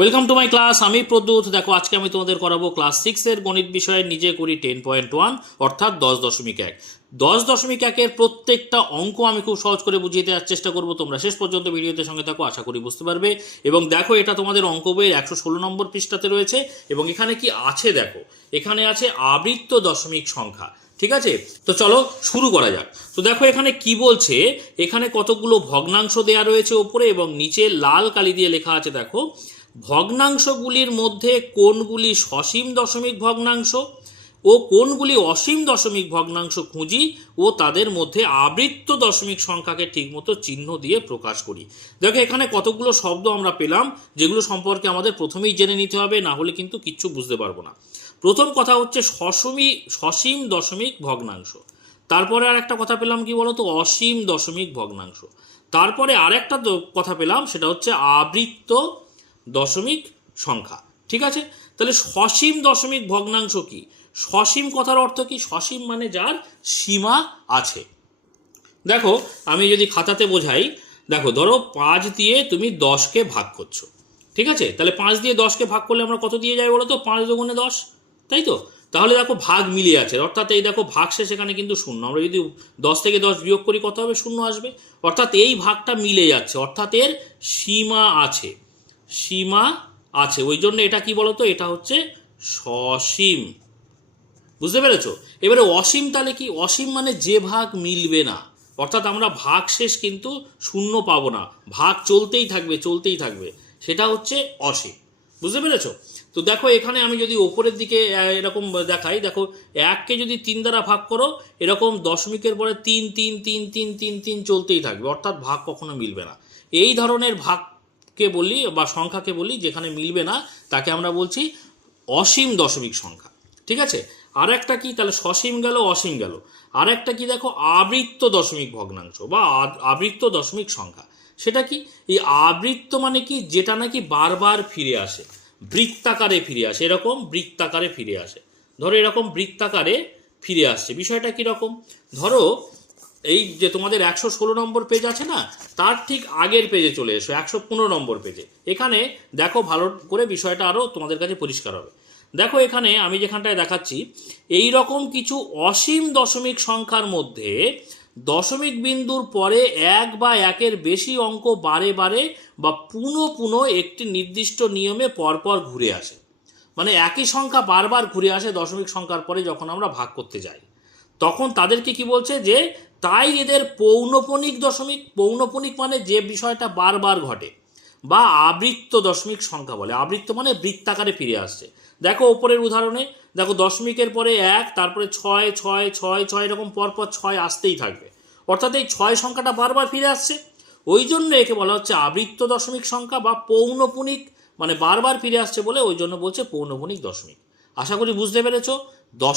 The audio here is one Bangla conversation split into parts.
Welcome to my class. আমি প্রদ্যুৎ। দেখো আজকে আমি তোমাদের করাবো ক্লাস 6 এর গণিত বিষয়ে নিজে করি 10.1 অর্থাৎ 10.1। 10.1 প্রত্যেকটা অঙ্ক আমি খুব সহজ করে বুঝিয়ে দেওয়ার চেষ্টা করবো। তোমরা শেষ পর্যন্ত ভিডিওতে সঙ্গে থাকো, আশা করি বুঝতে পারবে। এবং দেখো এটা তোমাদের অঙ্ক বইয়ের 116 নম্বর পৃষ্ঠাতে রয়েছে। এবং এখানে কি আছে দেখো, এখানে আছে আবৃত্ত দশমিক সংখ্যা। ঠিক আছে, তো চলো শুরু করা যাক। তো দেখো এখানে কি বলছে, এখানে কতগুলো ভগ্নাংশ দেয়া রয়েছে ওপরে এবং নিচে লাল কালি দিয়ে লেখা আছে। দেখো ভগ্নাংশগুলির মধ্যে কোনগুলি সসীম দশমিক ভগ্নাংশ ও কোনগুলি অসীম দশমিক ভগ্নাংশ খুঁজি ও তাদের মধ্যে আবৃত্ত দশমিক সংখ্যাকে ঠিকমতো চিহ্ন দিয়ে প্রকাশ করি। দেখো এখানে কতগুলো শব্দ আমরা পেলাম, যেগুলো সম্পর্কে আমাদের প্রথমেই জেনে নিতে হবে, না হলে কিন্তু কিচ্ছু বুঝতে পারবো না। প্রথম কথা হচ্ছে সসীম দশমিক ভগ্নাংশ। তারপরে আর একটা কথা পেলাম কি বলতো, অসীম দশমিক ভগ্নাংশ। তারপরে আর একটা কথা পেলাম, সেটা হচ্ছে আবৃত্ত দশমিক সংখ্যা। ঠিক আছে, তাহলে সসীম দশমিক ভগ্নাংশ কি? সসীম কথার অর্থ কি? সসীম মানে যার সীমা আছে। দেখো আমি যদি খাতাতে বোঝাই, দেখো ধরো 5 দিয়ে তুমি 10কে ভাগ করছো। ঠিক আছে, তাহলে 5 দিয়ে 10কে ভাগ করলে আমরা কত দিয়ে যাই বলো তো? 5 দুগুণে 10, তাই তো? তাহলে দেখো ভাগ মিলিয়ে আছে, অর্থাৎ এই দেখো ভাগ শেষ এখানে কিন্তু শূন্য। আমরা যদি 10 থেকে 10 বিয়োগ করি কত হবে? শূন্য আসবে। অর্থাৎ এই ভাগটা মিলে যাচ্ছে, অর্থাৎ এর সীমা আছে। সীমা আছে, ওই জন্য এটা কি বলতো, এটা হচ্ছে সসীম। বুঝতে পেরেছো? এবারে অসীম তাহলে কি? অসীম মানে যে ভাগ মিলবে না, অর্থাৎ আমরা ভাগ শেষ কিন্তু শূন্য পাবো না, ভাগ চলতেই থাকবে চলতেই থাকবে, সেটা হচ্ছে অসীম। বুঝতে পেরেছো? তো দেখো এখানে আমি যদি ওপরের দিকে এরকম দেখাই, দেখো 1কে যদি 3 দ্বারা ভাগ করো, এরকম দশমিকের পরে 3 3 3 3 3 3 চলতেই থাকবে, অর্থাৎ ভাগ কখনো মিলবে না। এই ধরনের ভাগকে বলি বা সংখ্যাকে বলি যেখানে মিলবে না, তাকে আমরা বলছি অসীম দশমিক সংখ্যা। ঠিক আছে, আর একটা কি তাহলে? সসীম গেল, অসীম গেল। আর একটা কি দেখো, আবৃত্ত দশমিক ভগ্নাংশ বা আবৃত্ত দশমিক সংখ্যা। সেটা কি? এই আবৃত্ত মানে কি? যেটা নাকি বারবার ফিরে আসে, বৃত্তাকারে ফিরে আসে, এরকম বৃত্তাকারে ফিরে আসে। ধরো এরকম বৃত্তাকারে ফিরে আসছে। বিষয়টা কীরকম? ধরো এই যে তোমাদের 116 নম্বর পেজ আছে না, তার ঠিক আগের পেজে চলে এসো, 115 নম্বর পেজে। এখানে দেখো ভালো করে, বিষয়টা আরও তোমাদের কাছে পরিষ্কার হবে। দেখো এখানে আমি যেখানটায় দেখাচ্ছি, এই রকম কিছু অসীম দশমিক সংখ্যার মধ্যে দশমিক বিন্দুর পরে 1 বা 1-এর বেশি অঙ্ক বারে বারে বা পুনঃ পুনঃ একটি নির্দিষ্ট নিয়মে পরপর ঘুরে আসে। মানে একই সংখ্যা বারবার ঘুরে আসে দশমিক সংখ্যার পরে যখন আমরা ভাগ করতে যাই, তখন তাদেরকে কি বলছে, যে তাই এদের পৌনঃপুনিক দশমিক। পৌনঃপুনিক মানে যে বিষয়টা বারবার ঘটে, বা আবৃত্ত দশমিক সংখ্যা বলে। আবৃত্ত মানে বৃত্তাকারে ফিরে আসছে। দেখো ওপরের উদাহরণে দেখো, দশমিকের পরে 1, তারপরে 6 6 6 6, এরকম পরপর 6 আসতেই থাকবে, অর্থাৎ এই 6 সংখ্যাটা বারবার ফিরে আসছে। ওই জন্য একে বলা হচ্ছে আবৃত্ত দশমিক সংখ্যা বা পৌনঃপুনিক, মানে বারবার ফিরে আসছে বলে ওই জন্য বলছে পৌনঃপুনিক দশমিক। আশা করি বুঝতে পেরেছো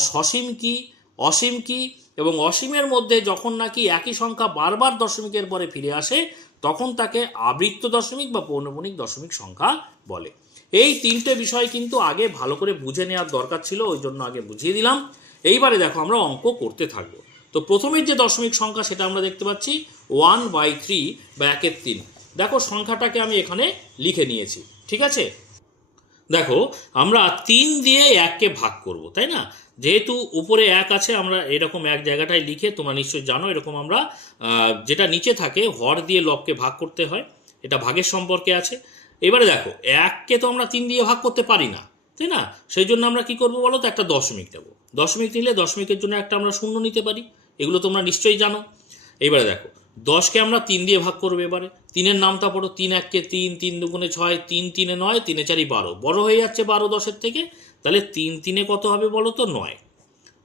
সসীম কি, অসীম কি, এবং অসীমের মধ্যে যখন নাকি একই সংখ্যা বারবার দশমিকের পরে ফিরে আসে, তখন তাকে আবৃত্ত দশমিক বা পৌনঃপুনিক দশমিক সংখ্যা বলে। এই তিনটে বিষয় কিন্তু আগে ভালো করে বুঝে নেওয়ার দরকার ছিল, ওই জন্য আগে বুঝিয়ে দিলাম। এইবারে দেখো আমরা অঙ্ক করতে থাকবো। তো প্রথমের যে দশমিক সংখ্যা সেটা আমরা দেখতে পাচ্ছি 1/3 বা 1/3। দেখো সংখ্যাটাকে আমি এখানে লিখে নিয়েছি। ঠিক আছে, দেখো আমরা 3 দিয়ে 1কে ভাগ করব, তাই না? যেহেতু উপরে 1 আছে, আমরা এরকম এক জায়গাটায় লিখে, তোমরা নিশ্চয়ই জানো এরকম আমরা যেটা নিচে থাকে হর দিয়ে লবকে ভাগ করতে হয়, এটা ভাগের সম্পর্কে আছে। এবারে দেখো 1কে তো আমরা 3 দিয়ে ভাগ করতে পারি না, তাই না? সেই জন্য আমরা কি করব বলো তো, একটা দশমিক নেব। দশমিক নিলে দশমিকের জন্য একটা আমরা শূন্য নিতে পারি, এগুলো তোমরা নিশ্চয়ই জানো। এবারে দেখো 10কে আমরা 3 দিয়ে ভাগ করবো। এবারে 3-এর নামটা পড়ো, 3 1-কে 3, 3 2-গুণে 6, 3 3-এ 9, 3 4-ই 12, বড় হয়ে যাচ্ছে 12 10-এর থেকে। তাহলে 3 3-এ কত হবে বলো তো? 9।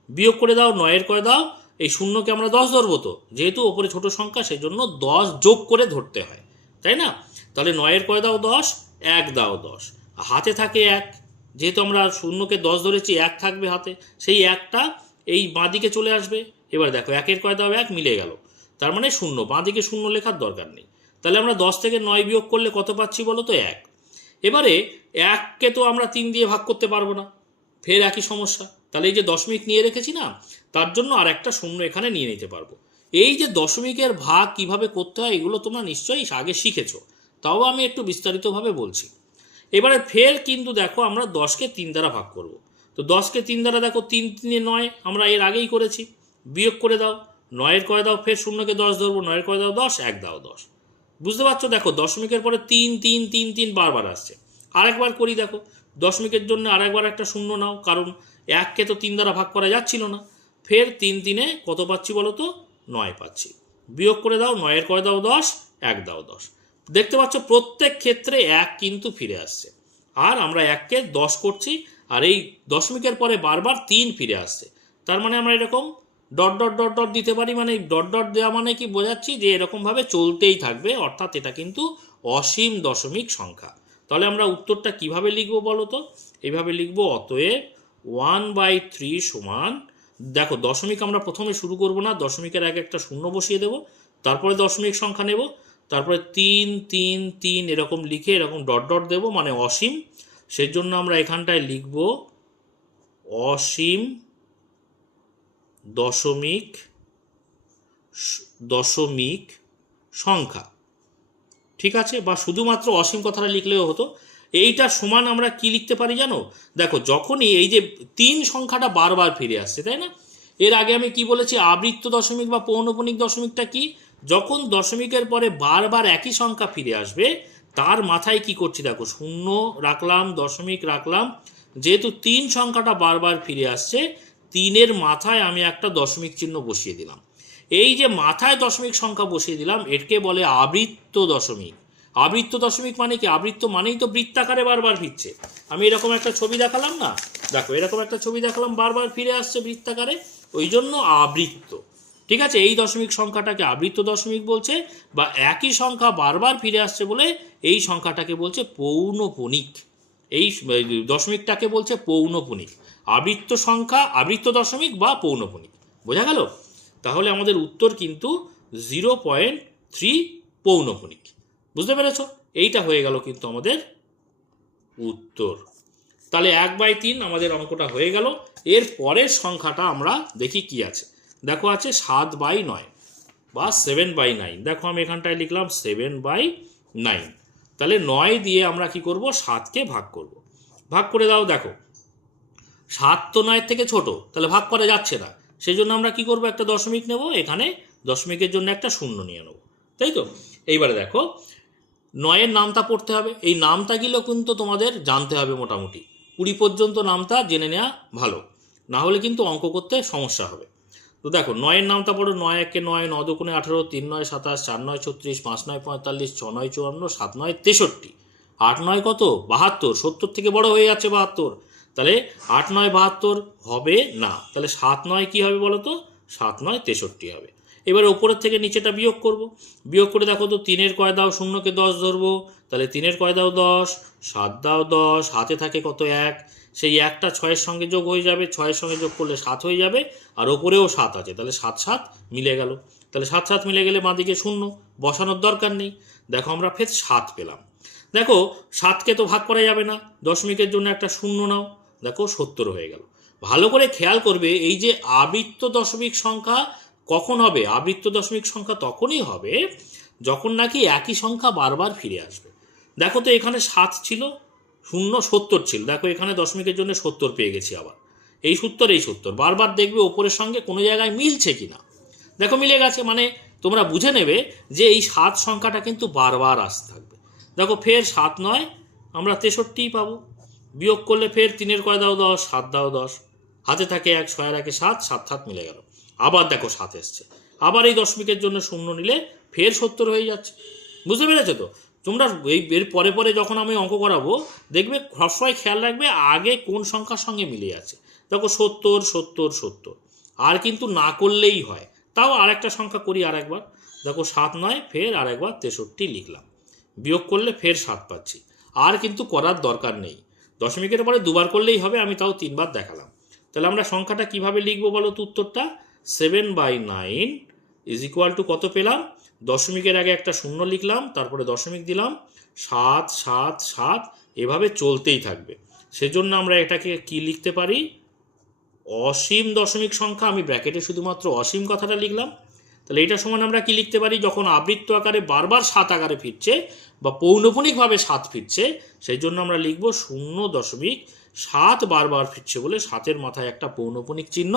বিয়োগ করে দাও, 9-এর করে দাও, এই শূন্যকে আমরা 10 ধরবো, তো যেহেতু ওপরে ছোট সংখ্যা সেই জন্য 10 যোগ করে ধরতে হয়, তাই না? তাহলে 9-এর করে দাও 10, 1 দাও 10, হাতে থাকে 1, যেহেতু আমরা শূন্যকে 10 ধরেছি, 1 থাকবে হাতে, সেই 1টা এই বাঁ দিকে চলে আসবে। এবার দেখো 1-এর করে দাও 1, মিলে গেল, তার মানে শূন্য, বাঁ দিকে শূন্য লেখার দরকার নেই। তাহলে আমরা 10 থেকে 9 বিয়োগ করলে কত পাচ্ছি বলো তো? 1। এবারে 1কে তো আমরা 3 দিয়ে ভাগ করতে পারবো না, ফের একই সমস্যা। তাহলে এই যে দশমিক নিয়ে রেখেছি না, তার জন্য আর একটা শূন্য এখানে নিয়ে নিতে পারবো। এই যে দশমিকের ভাগ কিভাবে করতে হয়, এগুলো তোমরা নিশ্চয়ই আগে শিখেছো, তাও আমি একটু বিস্তারিতভাবে বলছি। এবারে ফের কিন্তু দেখো আমরা 10কে 3 দ্বারা ভাগ করব। তো 10কে 3 দ্বারা দেখো 3 3 9, আমরা এর আগেই করেছি। বিয়োগ করে দাও, 9-এর কয় দাও, ফের 0কে 10 ধরবো, 9-এর কয় দাও 10, 1 দাও 10। বুঝতে পারছো? দেখো দশমিকের পরে 3 3 3 3 বারবার আসছে। আরেকবার করি, দেখো দশমিকের জন্য আরেকবার একটা 0 নাও, কারণ 1কে তো 3 দ্বারা ভাগ করা যাচ্ছিল না। ফের 3 3-এ কত পাচ্ছি বলো তো? 9 পাচ্ছি। বিয়োগ করে দাও, 9-এর কয় দাও 10, 1 দাও 10। দেখতে পাচ্ছ প্রত্যেক ক্ষেত্রে 1 কিন্তু ফিরে আসছে। আর আমরা 1কে 10 করছি, আর এই দশমিকের পরে বারবার 3 ফিরে আসছে। তার মানে আমরা এরকম ডট ডট ডট ডট দিতে পারি। মানে ডট ডট দেওয়া মানে কি বোঝাচ্ছি? যে এরকমভাবে চলতেই থাকবে, অর্থাৎ এটা কিন্তু অসীম দশমিক সংখ্যা। তাহলে আমরা উত্তরটা কিভাবে লিখবো বলো তো? এইভাবে লিখবো, অতএব 1/3 সমান, দেখো দশমিক আমরা প্রথমে শুরু করব না, দশমিকের আগে একটা 0 বসিয়ে দেব, তারপরে দশমিক সংখ্যা নেব, তারপরে 3 3 3 এরকম লিখে এরকম ডট ডট দেব, মানে অসীম। সেই জন্য আমরা এখানটায় লিখব অসীম দশমিক সংখ্যা। ঠিক আছে? বা শুধুমাত্র অসীম কথাটা লিখলেও হতো। এইটা সমান আমরা কি লিখতে পারি জানো? দেখো যখনই এই যে 3 সংখ্যাটা বারবার ফিরে আসছে, তাই না? এর আগে আমি কি বলেছি? আবৃত্ত দশমিক বা পৌনঃপুনিক দশমিকটা কি? যখন দশমিকের পরে বারবার একই সংখ্যা ফিরে আসবে, তার মাথায় কি করছি দেখো, 0 রাখলাম, দশমিক রাখলাম। যেহেতু 3 সংখ্যাটা বারবার ফিরে আসছে, 3-এর মাথায় আমি একটা দশমিক চিহ্ন বসিয়ে দিলাম। এই যে মাথায় দশমিক সংখ্যা বসিয়ে দিলাম, এটাকে বলে আবৃত্ত দশমিক। আবৃত্ত দশমিক মানে কি? আবৃত্ত মানেই তো বৃত্তাকারে বারবার ফিরছে। আমি এরকম একটা ছবি দেখালাম না, দেখো এরকম একটা ছবি দেখালাম, বারবার ফিরে আসছে বৃত্তাকারে, ওই জন্য আবৃত্ত। ঠিক আছে? এই দশমিক সংখ্যাটাকে আবৃত্ত দশমিক বলছে, বা একই সংখ্যা বারবার ফিরে আসছে বলে এই সংখ্যাটাকে বলছে পৌনঃপুনিক। এই দশমিকটাকে বলছে পৌনঃপুনিক। আবৃত্ত সংখ্যা আবৃত্ত দশমিক বা পৌনঃপুনিক। বোঝা গেল? তাহলে আমাদের উত্তর কিন্তু 0.3 পৌনঃপুনিক। বুঝতে পেরেছ? এইটা হয়ে গেল কিন্তু আমাদের উত্তর। তাহলে 1/3 আমাদের অঙ্কটা হয়ে গেল। এর পরের সংখ্যাটা আমরা দেখি কি আছে। দেখো আছে 7/9 বা 7/9। দেখো আমি এখানটায় লিখলাম 7/9। তাহলে 9 দিয়ে আমরা কি করব? 7কে ভাগ করব। ভাগ করে দাও। দেখো 7 তো 9 থেকে ছোট, তাহলে ভাগ করা যাচ্ছে না। সেই জন্য আমরা কি করব? একটা দশমিক নেব, এখানে দশমিকের জন্য একটা 0 নিয়ে নেব, তাই তো? এইবারে দেখো 9-এর নামতা পড়তে হবে। এই নামতাগুলো কিন্তু তোমাদের জানতে হবে, মোটামুটি 20 পর্যন্ত নামতা জেনে নেওয়া ভালো, না হলে কিন্তু অঙ্ক করতে সমস্যা হবে। তো দেখো 9-এর নামতা পড়ো। 9 1 9, 9 2 18, 3 9 27, 4 9 36, 5 9 45, 6 9 54, 7 9 63, 8 9 কত? 72। 70 থেকে বড় হয়ে যাচ্ছে 72। তাহলে 8 9 72 হবে না। তাহলে 7 9 কি হবে বলো তো? 7 9 63 হবে। এবার ওপরের থেকে নিচেটা বিয়োগ করব। বিয়োগ করে দেখো তো 3-এর কয় দাও? 0কে 10 ধরবো, তাহলে 3-এর কয় দাও 10, 7 দাও 10, হাতে থাকে কত? 1। সেই 1টা 6-এর সঙ্গে যোগ হয়ে যাবে, 6-এর সঙ্গে যোগ করলে 7 হয়ে যাবে, আর ওপরেও 7 আছে, তাহলে 7 7 মিলে গেল। তাহলে 7 7 মিলে গেলে বাঁদিকে 0 বসানোর দরকার নেই। দেখো আমরা ফের 7 পেলাম। দেখো 7কে তো ভাগ করা যাবে না, দশমিকের জন্য একটা 0 নাও, দেখো 70 হয়ে গেল। ভালো করে খেয়াল করবে, এই যে আবৃত্ত দশমিক সংখ্যা কখন হবে? আবৃত্ত দশমিক সংখ্যা তখনই হবে যখন নাকি একই সংখ্যা বারবার ফিরে আসবে। দেখো তো এখানে 7 ছিল, 0 70 ছিল, দেখো এখানে দশমিকের জন্য 70 পেয়ে গেছি। আবার এই সূত্র বারবার দেখবে ওপরের সঙ্গে কোনো জায়গায় মিলছে কিনা। দেখো মিলে গেছে, মানে তোমরা বুঝে নেবে যে এই 7 সংখ্যাটা কিন্তু বারবার আসতে থাকবে। দেখো ফের 7 9 আমরা 63 পাবো। বিয়োগ করলে ফের 3-এর কয় দাও 10, 7 দাও 10, হাতে থাকে 1, 6-এর 1 7, 7 7 মিলে গেল। আবার দেখো 7 এসছে, আবার এই দশমিকের জন্য 0 নিলে ফের 70 হয়ে যাচ্ছে। বুঝতে পেরেছো তো? তোমরা এর পরে পরে যখন আমি অঙ্ক করাবো, দেখবে সবসময় খেয়াল রাখবে আগে কোন সংখ্যার সঙ্গে মিলে আছে। দেখো 70 70 70, আর কিন্তু না করলেই হয়। তাও আরেকটা সংখ্যা করি আরেকবার। দেখো 7 9 ফের আরেকবার 63 লিখলাম। বিয়োগ করলে ফের 7 পাচ্ছি। আর কিন্তু করার দরকার নেই, দশমিকের পরে দুবার করলেই হবে, আমি তাও 3বার দেখালাম। তাহলে আমরা সংখ্যাটা কিভাবে লিখবো বলো তো? উত্তরটা 7/9 ইজ ইকুয়াল টু কত পেলাম? দশমিকের আগে একটা 0 লিখলাম, তারপরে দশমিক দিলাম, 7 7 7, এভাবে চলতেই থাকবে। সেজন্য আমরা এটাকে কি লিখতে পারি? অসীম দশমিক সংখ্যা। আমি ব্র্যাকেটে শুধুমাত্র অসীম কথাটা লিখলাম। তাহলে এটা সমান আমরা কি লিখতে পারি, যখন আবৃত্ত আকারে বারবার 7 আকারে ফিরছে বা পৌনঃপুনিকভাবে 7 ফিরছে, সেই জন্য আমরা লিখব 0.7 বারবার ফিরছে বলে 7-এর মাথায় একটা পৌনঃপুনিক চিহ্ন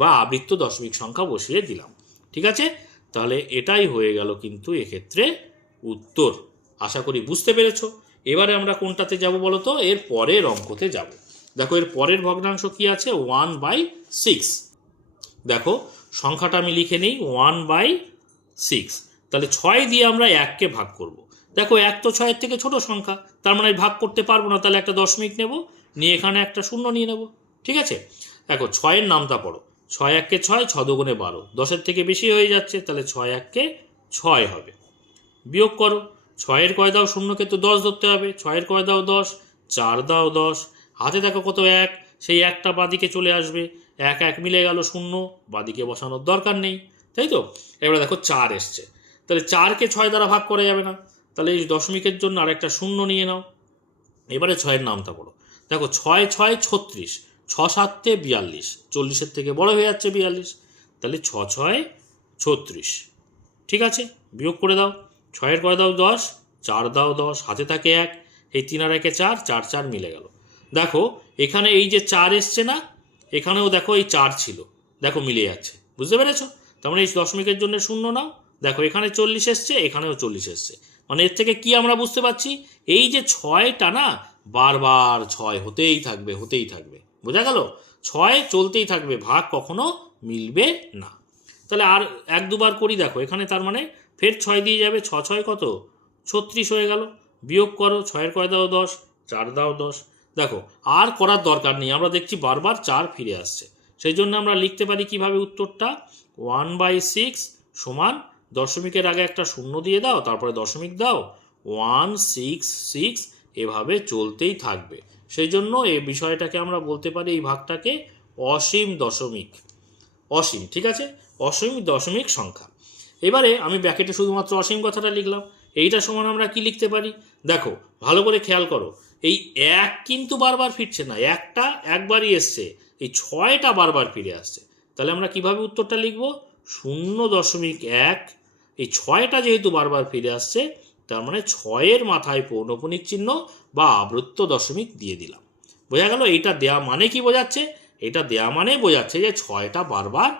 বা আবৃত্ত দশমিক সংখ্যা বসিয়ে দিলাম। ঠিক আছে, তাহলে এটাই হয়ে গেল কিন্তু এক্ষেত্রে উত্তর। আশা করি বুঝতে পেরেছো। এবারে আমরা কোনটাতে যাব বলো তো, এর পরের অঙ্কতে যাব। দেখো এর পরের ভগ্নাংশ কি আছে, 1/6। দেখো সংখ্যাটা আমি লিখে নিই, 1/6। তাহলে 6 দিয়ে আমরা 1কে ভাগ করব। দেখো 1 তো 6-এর থেকে ছোট সংখ্যা, তার মানে ভাগ করতে পারবো না, তাহলে একটা দশমিক নেব, নিয়ে এখানে একটা শূন্য নিয়ে নেব। ঠিক আছে, দেখো 6-এর নামটা পড়ো, 6 1-কে 6, 6 2 12, 10-এর থেকে বেশি হয়ে যাচ্ছে, তাহলে 6 1-কে 6 হবে। বিয়োগ করো, 6-এর কয় দাও, শূন্যকে তো 10 ধরতে হবে, 6-এর কয় দাও 10, 4 দাও 10, হাতে দেখো কত 1, সেই একটা বাদিকে চলে আসবে, 1 1 মিলে গেল, শূন্য বাদিকে বসানোর দরকার নেই, তাই তো। এবারে দেখো 4 এসছে, তাহলে 4-কে 6 দ্বারা ভাগ করা যাবে না, তাহলে এই দশমিকের জন্য আরেকটা শূন্য নিয়ে নাও। এবারে 6-এর নামটা পড়ো, দেখো 6 6 36, 6 7 42, 40-এর থেকে বড় হয়ে যাচ্ছে 42, তাহলে 6 6 36। ঠিক আছে, বিয়োগ করে দাও, 6-এর কয় দাও 10, 4 দাও 10, হাতে থাকে 1, এই 3 আর 1-এ 4, 4 4 মিলে গেল। দেখো এখানে এই যে 4 এসছে না, এখানেও দেখো এই 4 ছিল, দেখো মিলে যাচ্ছে, বুঝতে পেরেছো। তার মানে এই দশমিকের জন্য শূন্য নাও, দেখো এখানে 40 এসছে, এখানেও 40 এসছে, মানে এর থেকে কি আমরা বুঝতে পারছি, এই যে 6টা না বারবার 6 হতেই থাকবে হতেই থাকবে, বোঝা গেল। 6 চলতেই থাকবে, ভাগ কখনো মিলবে না। তাহলে আর 1 2বার করি, দেখো এখানে তার মানে ফের 6 দিয়ে যাবে, 6 6 কত 36 হয়ে গেল। বিয়োগ করো, 6-এর কয় দাও 10, 4 দাও 10, দেখো আর করার দরকার নেই, আমরা দেখছি বারবার 4 ফিরে আসছে, সেই জন্য আমরা লিখতে পারি কিভাবে উত্তরটা, 1/6 সমান দশমিকের আগে একটা শূন্য দিয়ে দাও, তারপরে দশমিক দাও, 166, এভাবে চলতেই থাকবে। সেই জন্য এই বিষয়টাকে আমরা বলতে পারি, এই ভাগটাকে অসীম দশমিক, অসীম। ঠিক আছে, অসীম দশমিক সংখ্যা। এবারে আমি ব্র্যাকেটে শুধুমাত্র অসীম কথাটা লিখলাম, এইটা সমান আমরা কি লিখতে পারি, দেখো ভালো করে খেয়াল করো, এই 1 কিন্তু বারবার ফিরছে না, একটা একবারই এসছে, এই 6টা বারবার ফিরে আসছে, তাহলে আমরা কিভাবে উত্তরটা লিখব, 0.1, এই 6টা যেহেতু বারবার ফিরে আসছে, তার মানে 6-এর মাথায় পৌনঃপুনিক চিহ্ন বা আবৃত্ত দশমিক দিয়ে দিলাম। বোঝা গেল, এইটা দেয়া মানে কি বোঝাচ্ছে, এটা দেয়া মানে বোঝাচ্ছে যে 6টা বারবার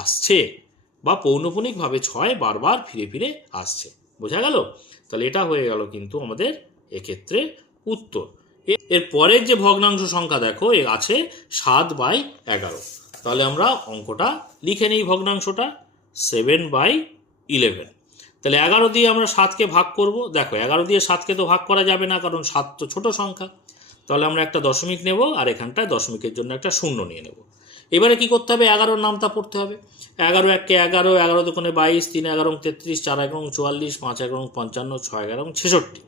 আসছে বা পৌনঃপুনিকভাবে 6 বারবার ফিরে ফিরে আসছে, বোঝা গেল। তাহলে এটা হয়ে গেল কিন্তু আমাদের এক্ষেত্রে উত্তর। এর পরের যে ভগ্নাংশ সংখ্যা দেখো এ আছে 7/11, তাহলে আমরা অঙ্কটা লিখে নিই, ভগ্নাংশটা 7/11। তাহলে 11 দিয়ে আমরা 7কে ভাগ করব, দেখো 11 দিয়ে 7কে তো ভাগ করা যাবে না, কারণ 7 তো ছোট সংখ্যা, তাহলে আমরা একটা দশমিক নেব, আর এখানটায় দশমিকের জন্য একটা শূন্য নিয়ে নেব। এবারে কি করতে হবে, 11-র নামটা পড়তে হবে, 11 1-কে 11, 11 2 22, 3 11 33, 4 11 44, 5 11 55, 6 11 66,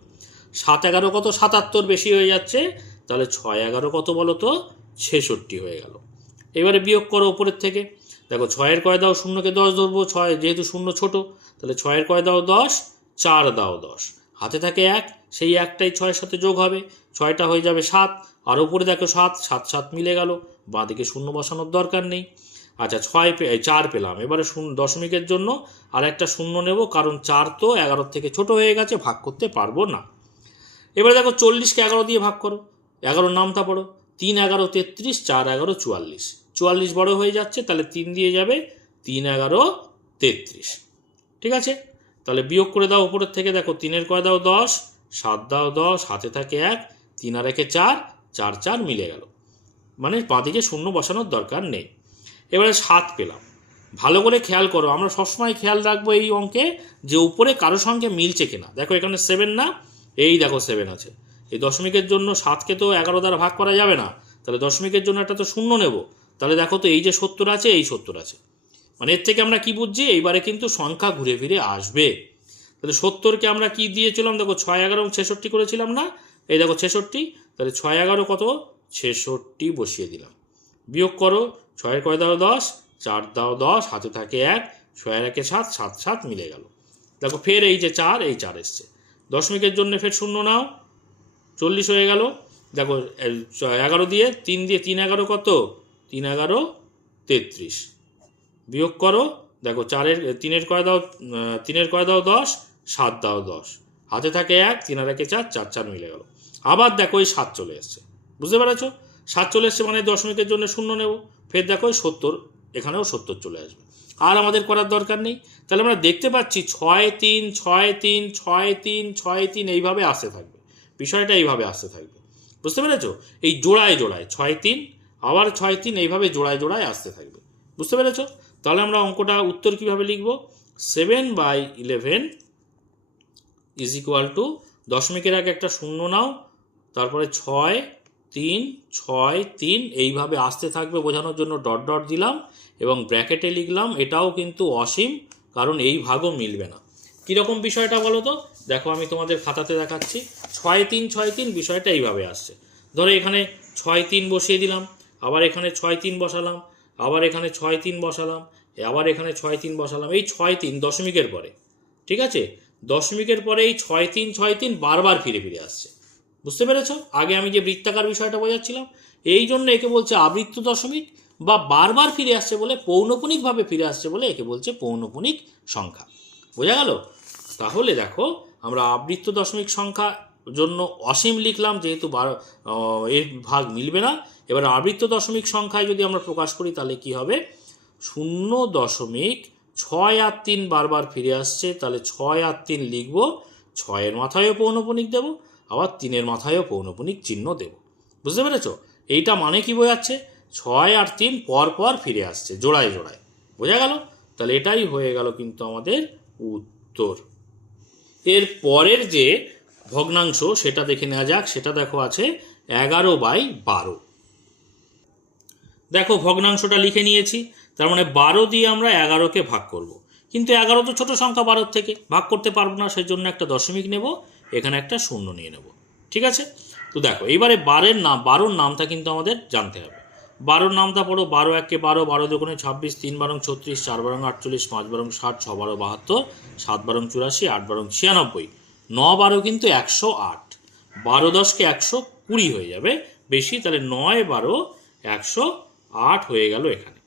7 11 কত 77, বেশি হয়ে যাচ্ছে, তাহলে 6 11 কত বলো তো 66 হয়ে গেল। এবারে বিয়োগ করো উপরের থেকে, দেখো 6-এর কয় দাও, শূন্যকে 10 ধরবো, 6 যেহেতু শূন্য ছোট, তাহলে 6-এর কয় দাও 10, 4 দাও 10, হাতে থাকে 1, সেই একটাই 6-এর সাথে যোগ হবে, 6টা হয়ে যাবে 7, আর উপরে দেখো 7 7 7 মিলে গেল, বাঁদিকে শূন্য বসানোর দরকার নেই। আচ্ছা 4 পেলাম, এবারে দশমিকের জন্য আর একটা শূন্য নেব, কারণ 4 তো 11 থেকে ছোট হয়ে গেছে, ভাগ করতে পারবো না। এবারে দেখো 40-কে 11 দিয়ে ভাগ করো, 11-র নামটা পড়ো, 3 11 33, 4 11 44, 44 বড় হয়ে যাচ্ছে, তাহলে 3 দিয়ে যাবে, 3 11 33। ঠিক আছে, তাহলে বিয়োগ করে দাও উপরের থেকে, দেখো 3-এর কয় দাও 10, 7 দাও 10, হাতে থাকে 1, 3 আর 1-এ 4, 4 4 মিলে গেল, মানে বাঁদিকে শূন্য বসানোর দরকার নেই। এবারে 7 পেলাম, ভালো করে খেয়াল করো, আমরা সবসময় খেয়াল রাখবো এই অঙ্কে যে উপরে কারোর সঙ্গে মিলছে কিনা। দেখো এখানে 7 না, এই দেখো 7 আছে, এই দশমিকের জন্য 7কে তো 11 দ্বারা ভাগ করা যাবে না, তাহলে দশমিকের জন্য একটা তো শূন্য নেব, তাহলে দেখো তো এই যে 70 আছে, এই 70 আছে, মানে এর থেকে আমরা কি বুঝছি, এইবারে কিন্তু সংখ্যা ঘুরে ফিরে আসবে। তাহলে 70-কে আমরা কি দিয়েছিলাম, দেখো 6 11 66 করেছিলাম না, এই দেখো 66, তাহলে 6 11 কত 66 বসিয়ে দিলাম। বিয়োগ করো, 6-এর কয় দাও 10, 4 দাও 10, হাতে থাকে 1, 6 আর 1-এ 7, 7 7 মিলে গেল। দেখো ফের এই যে 4, এই 4 এসছে, দশমিকের জন্য ফের শূন্য নাও, 40 হয়ে গেল। দেখো 11 দিয়ে 3 11 কত, 3 11 33, বিয়োগ করো, দেখো 3-এর কয় দাও, 3-এর কয় দাও 10, 7 দাও 10, হাতে থাকে 1, 3 আর 1 4, 4 4 মিলে গেল। আবার দেখো এই 7 চলে এসছে, বুঝতে পেরেছো? 7 চলে এসছে মানে দশমিকের জন্য 0 নেব। ফের দেখো 70, এখানেও 70 চলে আসবে। আর আমাদের করার দরকার নেই। তাহলে আমরা দেখতে পাচ্ছি 6 3 6 3 6 3 6 3 এইভাবে আসতে থাকবে, বিষয়টা এইভাবে আসতে থাকবে, বুঝতে পেরেছো? এই জোড়ায় জোড়ায় 6 3 আবার 6 3 এইভাবে জোড়ায় জোড়ায় আসতে থাকবে, বুঝতে পেরেছো? তাহলে আমরা অঙ্কটা উত্তর কিভাবে লিখব? 7/11 ইজ ইকুয়াল টু, দশমিকের আগে একটা 0 নাও, তারপরে 6 3 6 3 এইভাবে আসতে থাকবে বোঝানোর জন্য ডট ডট দিলাম এবং ব্র্যাকেটে লিখলাম এটাও কিন্তু অসীম, কারণ এই ভাগও মিলবে না। কীরকম বিষয়টা বলো তো? দেখো আমি তোমাদের খাতাতে দেখাচ্ছি। 6 3 6 3 বিষয়টা এইভাবে আসছে। ধরো এখানে 6 3 বসিয়ে দিলাম, আবার এখানে 6 3 বসালাম, আবার এখানে 6 3 বসালাম, আবার এখানে 6 3 বসালাম। এই 6 3 দশমিকের পরে, ঠিক আছে? দশমিকের পরে এই 6 3 6 3 বারবার ফিরে ফিরে আসছে, বুঝতে পেরেছ? আগে আমি যে বৃত্তাকার বিষয়টা বোঝাচ্ছিলাম, এই জন্য একে বলছে আবৃত্ত দশমিক, বা বারবার ফিরে আসছে বলে পৌনপুনিকভাবে ফিরে আসছে বলে একে বলছে পৌনপুনিক সংখ্যা। বোঝা গেল? তাহলে দেখো আমরা আবৃত্ত দশমিক সংখ্যা জন্য অসীম লিখলাম, যেহেতু এর ভাগ মিলবে না। এবার আবৃত্ত দশমিক সংখ্যায় যদি আমরা প্রকাশ করি তাহলে কি হবে? 0.6 আর 3 বারবার ফিরে আসছে, তাহলে 6 আর 3 লিখব, 6-এর মাথায়ও পৌনপুনিক দেব, আবার 3-এর মাথায়ও পৌনপুনিক চিহ্ন দেব, বুঝতে পেরেছ? এইটা মানে কি বোঝাচ্ছে? 6 আর 3 পর পর ফিরে আসছে জোড়ায় জোড়ায়, বোঝা গেল? তাহলে এটাই হয়ে গেল কিন্তু আমাদের উত্তর। এর পরের যে ভগ্নাংশ সেটা দেখে নেওয়া যাক। সেটা দেখো আছে 11/12। দেখো ভগ্নাংশটা লিখে নিয়েছি, তার মানে 12 দিয়ে আমরা 11কে ভাগ করব। কিন্তু 11 তো ছোট সংখ্যা, 12 থেকে ভাগ করতে পারবো না, সেই জন্য একটা দশমিক নেব, এখানে একটা 0 নিয়ে নেব, ঠিক আছে? তো দেখো এইবারে 12-র নামটা কিন্তু আমাদের জানতে হবে। 12-র নামটা পড়ো। 12 1 12, 12 2 26, 3 12 36, 4 12 48, 5 12 60, 6 12 72, 7 12 84, 8 12 96, 9 12 কিন্তু 108, 12 10 120 হয়ে যাবে বেশি, তাহলে 9 12 108 হয়ে গেল। এখানে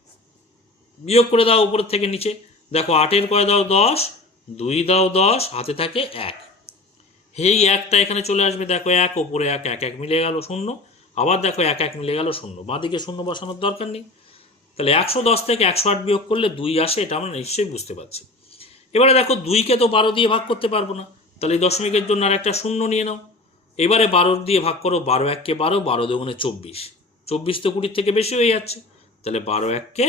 বিয়োগ করে দাও উপর থেকে নিচে। দেখো 8-এর কয় দাও 10, 2 দাও 10, হাতে থাকে 1, এই 1টা এখানে চলে আসবে। দেখো 1 ওপরে 1 1 1 মিলে গেল 0, আবার দেখো 1 1 মিলে গেল 0, বাঁদিকে 0 বসানোর দরকার নেই। তাহলে 110 থেকে 108 বিয়োগ করলে 2 আসে, এটা আমরা নিশ্চয়ই বুঝতে পারছি। এবারে দেখো 2কে তো 12 দিয়ে ভাগ করতে পারবো না, তাহলে এই দশমিকের জন্য আর একটা 0 নিয়ে নাও। এবারে 12 দিয়ে ভাগ করো। 12 1 12, 12 2 24, 24 তো 20 থেকে বেশি হয়ে যাচ্ছে, তাহলে 12 1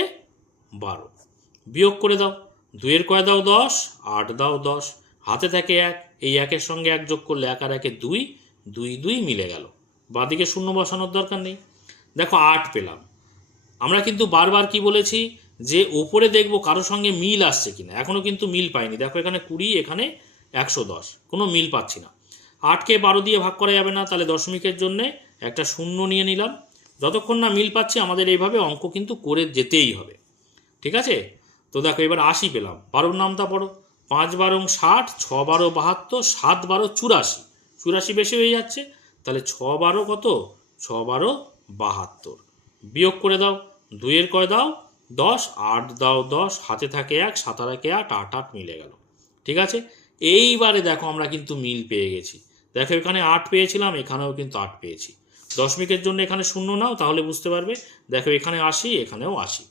12, বিয়োগ করে দাও। 2-এর কয় দাও 10, 8 দাও 10, হাতে থাকে 1, এই 1-এর সঙ্গে 1 যোগ করলে 1 আর 1 2, 2 2 মিলে গেল, বাঁদিকে 0 বসানোর দরকার নেই। দেখো 8 পেলাম। আমরা কিন্তু বারবার কি বলেছি যে ওপরে দেখবো কারোর সঙ্গে মিল আসছে কিনা, এখনো কিন্তু মিল পাইনি। দেখো এখানে 20, এখানে 110, কোনো মিল পাচ্ছি না। 8কে 12 দিয়ে ভাগ করা যাবে না, তাহলে দশমিকের জন্য একটা 0 নিয়ে নিলাম। যতক্ষণ না মিল পাচ্ছি আমাদের এইভাবে অঙ্ক কিন্তু করে যেতেই হবে, ঠিক আছে? তো দেখো এবার 80 পেলাম। 12-র নামটা পড়ো। 5 12 60, 6 12 72, 7 12 84, 84 বেশি হয়ে যাচ্ছে, তাহলে 6 12 কত? 6 12 72, বিয়োগ করে দাও। 2-এর কয় দাও 10, 8 দাও 10, হাতে থাকে 1, 7 আর 1 8, 8 8 মিলে গেল, ঠিক আছে? এইবারে দেখো আমরা কিন্তু মিল পেয়ে গেছি। দেখো এখানে 8 পেয়েছিলাম, এখানেও কিন্তু 8 পেয়েছি। দশমিকের জন্য এখানে 0 নাও, তাহলে বুঝতে পারবে। দেখো এখানে 80, এখানেও 80,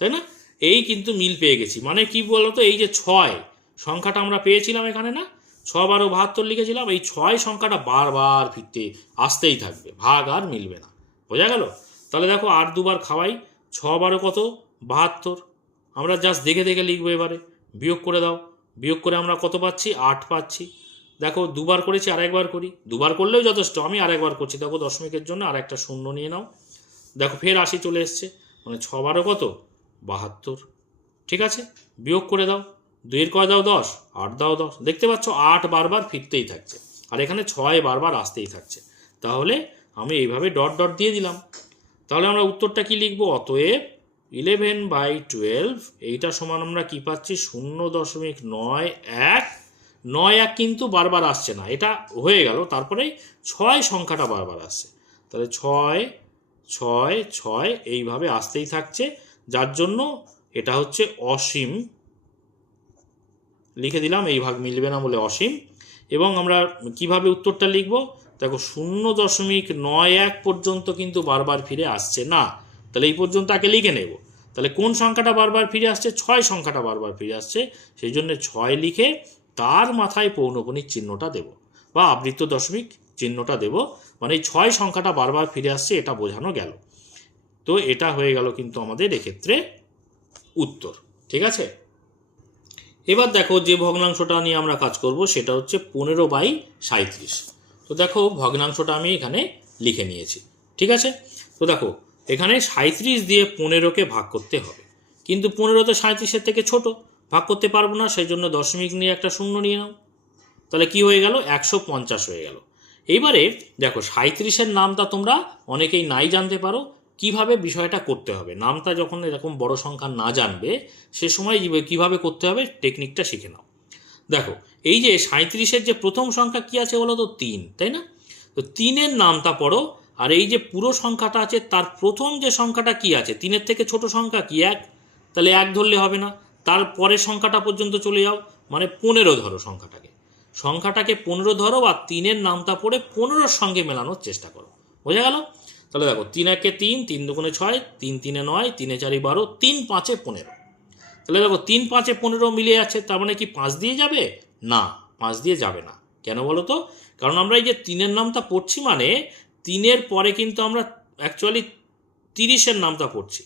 তাই না? এই কিন্তু মিল পেয়ে গেছি। মানে কি বলতো, এই যে 6 সংখ্যাটা আমরা পেয়েছিলাম এখানে, না 6 12 72 লিখেছিলাম, এই 6 সংখ্যাটা বারবার ফিরতে আসতেই থাকবে, ভাগ আর মিলবে না, বোঝা গেল? তাহলে দেখো 8 দুবার খাওয়াই, 6 12 কত? 72, আমরা জাস্ট দেখে দেখে লিখবো। এবারে বিয়োগ করে দাও। বিয়োগ করে আমরা কত পাচ্ছি? 8 পাচ্ছি। দেখো দুবার করেছি, আরেকবার করি, দুবার করলেও যথেষ্ট, আমি আরেকবার করছি। দেখো দশমিকের জন্য আর একটা 0 নিয়ে নাও। দেখো ফের 80 চলে এসছে, মানে 6 12 কত? 72, ঠিক আছে? বিয়োগ করে দাও। 2-এর কয় দাও 10, 8 দাও 10, দেখতে পাচ্ছ 8 বারবার ফিরতেই থাকছে, আর এখানে 6 বারবার আসতেই থাকছে। তাহলে আমি এইভাবে ডট ডট দিয়ে দিলাম। তাহলে আমরা উত্তরটা কি লিখবো? অতএব 11/12, এইটা সমান আমরা কি পাচ্ছি? 0.91। 91 কিন্তু বারবার আসছে না, এটা হয়ে গেল। তারপরে 6 সংখ্যাটা বারবার আসছে, তাহলে 6 6 6 এইভাবে আসতেই থাকছে, যার জন্য এটা হচ্ছে অসীম লিখে দিলাম, এই ভাগ মিলবে না বলে অসীম। এবং আমরা কিভাবে উত্তরটা লিখব, দেখো 0.91 পর্যন্ত কিন্তু বারবার ফিরে আসছে না, তাহলে এই পর্যন্ত আগে লিখে নেব। তাহলে কোন সংখ্যাটা বারবার ফিরে আসছে, 6 সংখ্যাটা বারবার ফিরে আসছে, সেই জন্য 6 লিখে তার মাথায় পৌনঃপুনিক চিহ্নটা দেব বা আবৃত্ত দশমিক চিহ্নটা দেব, মানে এই 6 সংখ্যাটা বারবার ফিরে আসছে এটা বোঝানো গেল। তো এটা হয়ে গেল কিন্তু আমাদের এক্ষেত্রে উত্তর। ঠিক আছে, এবার দেখো যে ভগ্নাংশটা নিয়ে আমরা কাজ করব সেটা হচ্ছে 15/37। তো দেখো ভগ্নাংশটা আমি এখানে লিখে নিয়েছি। ঠিক আছে, তো দেখো এখানে 37 দিয়ে 15কে ভাগ করতে হবে, কিন্তু 15 তো 37-এর থেকে ছোট, ভাগ করতে পারবো না, সেই জন্য দশমিক নিয়ে একটা শূন্য নিয়ে নাও। তাহলে কি হয়ে গেল, 150 হয়ে গেল। এইবারে দেখো 37-এর নামটা তোমরা অনেকেই নাই জানতে পারো, কিভাবে বিষয়টা করতে হবে। নামটা যখন এরকম বড় সংখ্যা না জানবে সে সময় কিভাবে করতে হবে টেকনিকটা শিখে নাও। দেখো এই যে 37-এর যে প্রথম সংখ্যা কি আছে বলো তো, 3, তাই না? তো 3-এর নামটা পড়ো, আর এই যে পুরো সংখ্যাটা আছে তার প্রথম যে সংখ্যাটা কি আছে, 3-এর থেকে ছোট সংখ্যা কি 1, তাহলে 1 ধরলে হবে না, তার পরের সংখ্যাটা পর্যন্ত চলে যাও, মানে 15 ধরো সংখ্যাটাকে 15 ধরো, আর 3-এর নামটা পড়ে 15-র সঙ্গে মেলানোর চেষ্টা করো। বোঝা গেল? তাহলে দেখো 3 1 3, 3 2 6, 3 3 9, 3 4 12, 3 5 15। তাহলে দেখো 3 5 15 মিলে আছে, তার মানে কি 5 দিয়ে যাবে না, 5 দিয়ে যাবে না। কেন বলো তো, কারণ আমরা এই যে 3-এর নামটা পড়ছি, মানে 3-এর পরে কিন্তু আমরা অ্যাকচুয়ালি 30-এর নামটা পড়ছি।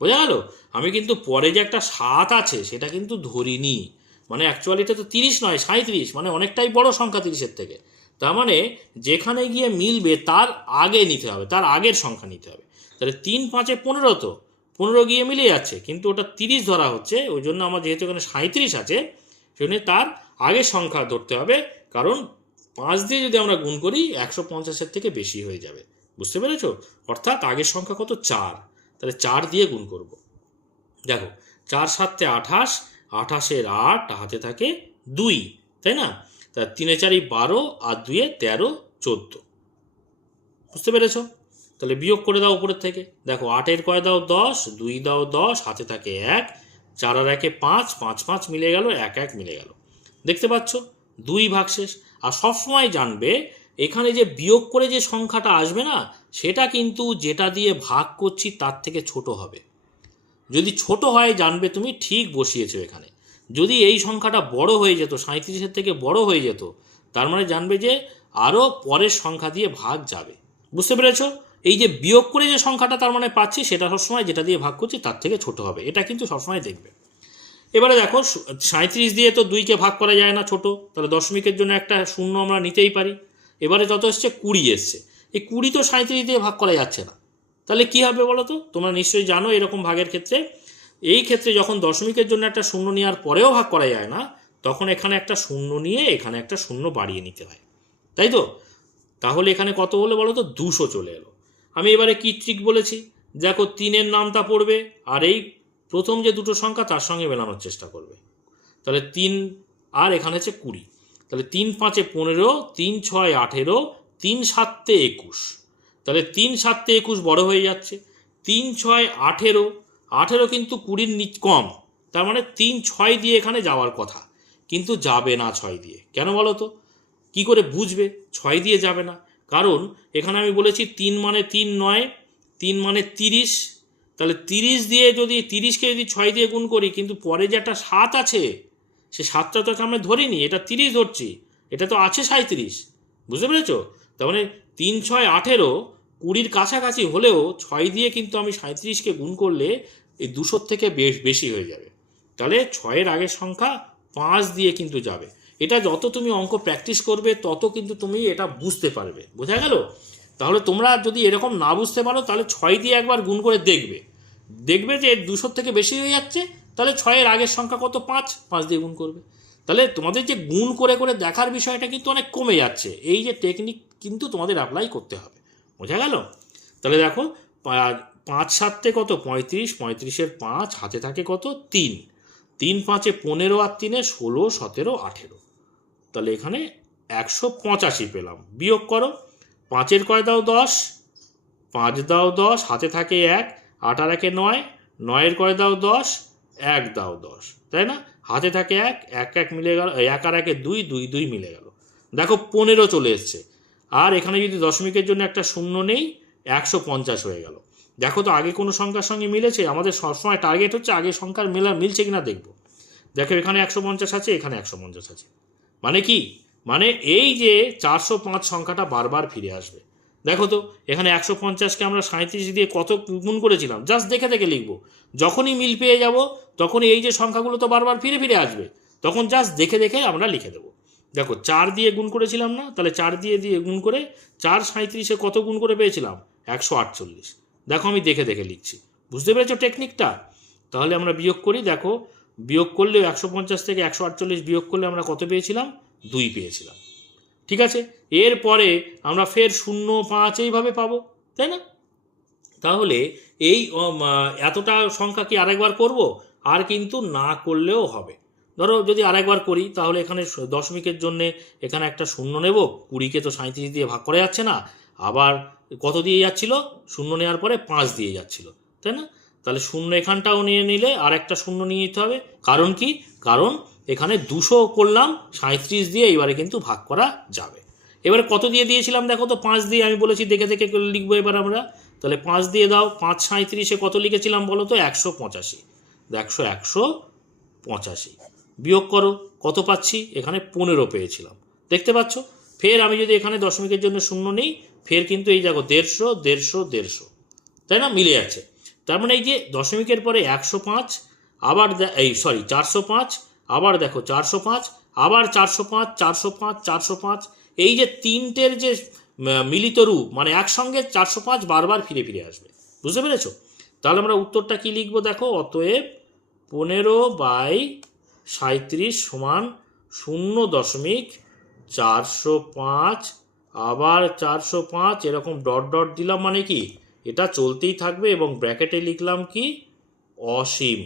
বোঝা গেল? আমি কিন্তু পরে যে একটা 7 আছে সেটা কিন্তু ধরিনি, মানে অ্যাকচুয়ালি এটা তো 30 নয় 37, মানে অনেকটাই বড় সংখ্যা 30-এর থেকে। তার মানে যেখানে গিয়ে মিলবে তার আগে নিতে হবে, তার আগের সংখ্যা নিতে হবে। তাহলে 3 5 15, তো 15 গিয়ে মিলে যাচ্ছে, কিন্তু ওটা 30 ধরা হচ্ছে, ওই জন্য আমার যেহেতু এখানে 37 আছে সেজন্য তার আগের সংখ্যা ধরতে হবে, কারণ 5 দিয়ে যদি আমরা গুণ করি 150-এর থেকে বেশি হয়ে যাবে। বুঝতে পেরেছ? অর্থাৎ আগের সংখ্যা কত, 4, তাহলে 4 দিয়ে গুণ করব। দেখো 4 7 28, 28-এর 8 হাতে থাকে 2, তাই না? তা 3 4 12 আর 2 13 14। বুঝতে পেরেছ? তাহলে বিয়োগ করে দাও উপরের থেকে। দেখো 8-এর কয় দাও 10, 2 দাও 10, হাতে থাকে 1, 4 আর 1 5, 5 5 মিলে গেল, 1 1 মিলে গেল। দেখতে পাচ্ছ 2 ভাগশেষ। আর সবসময় জানবে এখানে যে বিয়োগ করে যে সংখ্যাটা আসবে না, সেটা কিন্তু যেটা দিয়ে ভাগ করছি তার থেকে ছোট হবে। যদি ছোট হয় জানবে তুমি ঠিক বসিয়েছো এখানে। যদি এই সংখ্যাটা বড় হয়ে যেত, 37-এর থেকে বড় হয়ে যেত, তার মানে জানবে যে আরও পরের সংখ্যা দিয়ে ভাগ যাবে। বুঝতে পেরেছো? এই যে বিয়োগ করে যে সংখ্যাটা তার মানে পাচ্ছি, সেটা সবসময় যেটা দিয়ে ভাগ করছি তার থেকে ছোট হবে, এটা কিন্তু সবসময় দেখবে। এবারে দেখো 37 দিয়ে তো 2কে ভাগ করা যায় না, ছোট, তাহলে দশমিকের জন্য একটা শূন্য আমরা নিতেই পারি। এবারে যত এসছে 20 এসছে, এই 20 তো 37 দিয়ে ভাগ করা যাচ্ছে না, তাহলে কি হবে বলো তো? তোমরা নিশ্চয়ই জানো এরকম ভাগের ক্ষেত্রে, এই ক্ষেত্রে যখন দশমিকের জন্য একটা শূন্য নেওয়ার পরেও ভাগ করা যায় না, তখন এখানে একটা শূন্য নিয়ে এখানে একটা শূন্য বাড়িয়ে নিতে হয়, তাই তো? তাহলে এখানে কত হলো বলো তো, 200 চলে এলো। আমি এবারে কি ট্রিক বলেছি, দেখো 3-এর নামটা পড়বে, আর এই প্রথম যে দুটো সংখ্যা তার সঙ্গে মেলানোর চেষ্টা করবে। তাহলে 3 আর এখানে হচ্ছে 20, তাহলে 3 5 15, 3 6 18, 3 7 21। তাহলে 3 7 21 বড় হয়ে যাচ্ছে, 3 6 18, 18 কিন্তু 20-র কম, তার মানে 3 6 দিয়ে এখানে যাওয়ার কথা, কিন্তু যাবে না 6 দিয়ে। কেন বলো তো? কি করে বুঝবে 6 দিয়ে যাবে না? কারণ এখানে আমি বলেছি 3 মানে 3 নয়, 3 মানে 30, তাহলে 30 দিয়ে যদি 30কে যদি 6 দিয়ে গুণ করি, কিন্তু পরে যে একটা 7 আছে সে 7টা তো আমরা ধরিনি, এটা 30 ধরছি, এটা তো আছে 37। বুঝতে পেরেছো? তার মানে 3 6 18, 20-র কাছাকাছি হলেও 6 দিয়ে কিন্তু আমি 37কে গুণ করলে এই 200 থেকে বেশি হয়ে যাবে। তাহলে 6-এর আগের সংখ্যা 5 দিয়ে কিন্তু যাবে। এটা যত তুমি অঙ্ক প্র্যাকটিস করবে তত কিন্তু তুমি এটা বুঝতে পারবে। বোঝা গেল? তাহলে তোমরা যদি এরকম না বুঝতে পারো, তাহলে 6 দিয়ে একবার গুণ করে দেখবে, দেখবে যে 200 থেকে বেশি হয়ে যাচ্ছে, তাহলে 6-এর আগের সংখ্যা কত, 5, 5 দিয়ে গুণ করবে। তাহলে তোমাদের যে গুণ করে করে দেখার বিষয়টা কিন্তু অনেক কমে যাচ্ছে। এই যে টেকনিক কিন্তু তোমাদের অ্যাপ্লাই করতে হবে। বোঝা গেল? তাহলে দেখো 5 7 কত, 35, 35-এর 5 হাতে থাকে কত, 3, 3 5 15 আর 3 16 17 18। তাহলে এখানে 185 পেলাম। বিয়োগ করো, 5-এর কয় দাও 10, 5 দাও 10, হাতে থাকে 1, 8 আর 1 9, 9-এর কয় দাও 10, 1 দাও 10, তাই না? হাতে থাকে 1, 1 1 মিলে গেল, 1 আর 1 2, 2 2 মিলে গেল। দেখো 15 চলে এসছে। আর এখানে যদি দশমিকের জন্য একটা শূন্য নেই, 150 হয়ে গেল। দেখো তো আগে কোনো সংখ্যার সঙ্গে মিলেছে? আমাদের সবসময় টার্গেট হচ্ছে আগে সংখ্যার মিলছে কিনা দেখবো। দেখো এখানে 150 আছে, এখানে 150 আছে। মানে কি? মানে এই যে 405 সংখ্যাটা বারবার ফিরে আসবে। দেখো তো এখানে 150কে আমরা 37 দিয়ে কত গুণ করেছিলাম, জাস্ট দেখে দেখে লিখবো। যখনই মিল পেয়ে যাব তখনই এই যে সংখ্যাগুলো তো বারবার ফিরে ফিরে আসবে, তখন জাস্ট দেখে দেখে আমরা লিখে দেবো। দেখো 4 দিয়ে গুণ করেছিলাম না, তাহলে 4 দিয়ে গুণ করে 4 37-এ কত গুণ করে পেয়েছিলাম? 148। দেখো আমি দেখে দেখে লিখছি। বুঝতে পেরেছো টেকনিকটা? তাহলে আমরা বিয়োগ করি। দেখো বিয়োগ করলে 150 থেকে 148 বিয়োগ করলে আমরা কত পেয়েছিলাম? 2 পেয়েছিলাম। ঠিক আছে, এরপরে আমরা ফের 0 5 এইভাবে পাবো, তাই না? তাহলে এই এতটা সংখ্যা কি আরেকবার করব? আর কিন্তু না করলেও হবে। ধরো যদি আরেকবার করি, তাহলে এখানে দশমিকের জন্যে এখানে একটা শূন্য নেব। 20কে তো 37 দিয়ে ভাগ করা যাচ্ছে না, আবার কত দিয়ে যাচ্ছিল? শূন্য নেওয়ার পরে 5 দিয়ে যাচ্ছিল, তাই না? তাহলে শূন্য এখানটাও নিয়ে নিলে আর একটা শূন্য নিয়ে নিতে হবে। কারণ কি? কারণ এখানে 200 করলাম 37 দিয়ে, এবারে কিন্তু ভাগ করা যাবে। এবারে কত দিয়ে দিয়েছিলাম দেখো তো? 5 দিয়ে। আমি বলেছি দেখে দেখে লিখবো এবার আমরা। তাহলে 5 দিয়ে দাও। 5 37-এ কত লিখেছিলাম বলো তো? 185। দেখো 185 বিয়োগ করো, কত পাচ্ছি? এখানে 15 পেয়েছিলাম, দেখতে পাচ্ছ? ফের আমি যদি এখানে দশমিকের জন্য শূন্য নিই, ফের কিন্তু এই দেখো 150 150 150, তাই না? মিলে যাচ্ছে। তার মানে এই যে দশমিকের পরে 105, আবার 405, আবার দেখো 405, আবার 405 405 405, এই যে তিনটের যে মিলিত রূপ, মানে একসঙ্গে 405 বারবার ফিরে ফিরে আসবে। বুঝতে পেরেছো? তাহলে আমরা উত্তরটা কি লিখবো দেখো? অতএব 15/37 সমান 0.405, আবার 405, এরকম ডট ডট দিলাম। মানে কি? এটা চলতেই থাকবে এবং ব্র্যাকেটে লিখলাম কি? অসীম।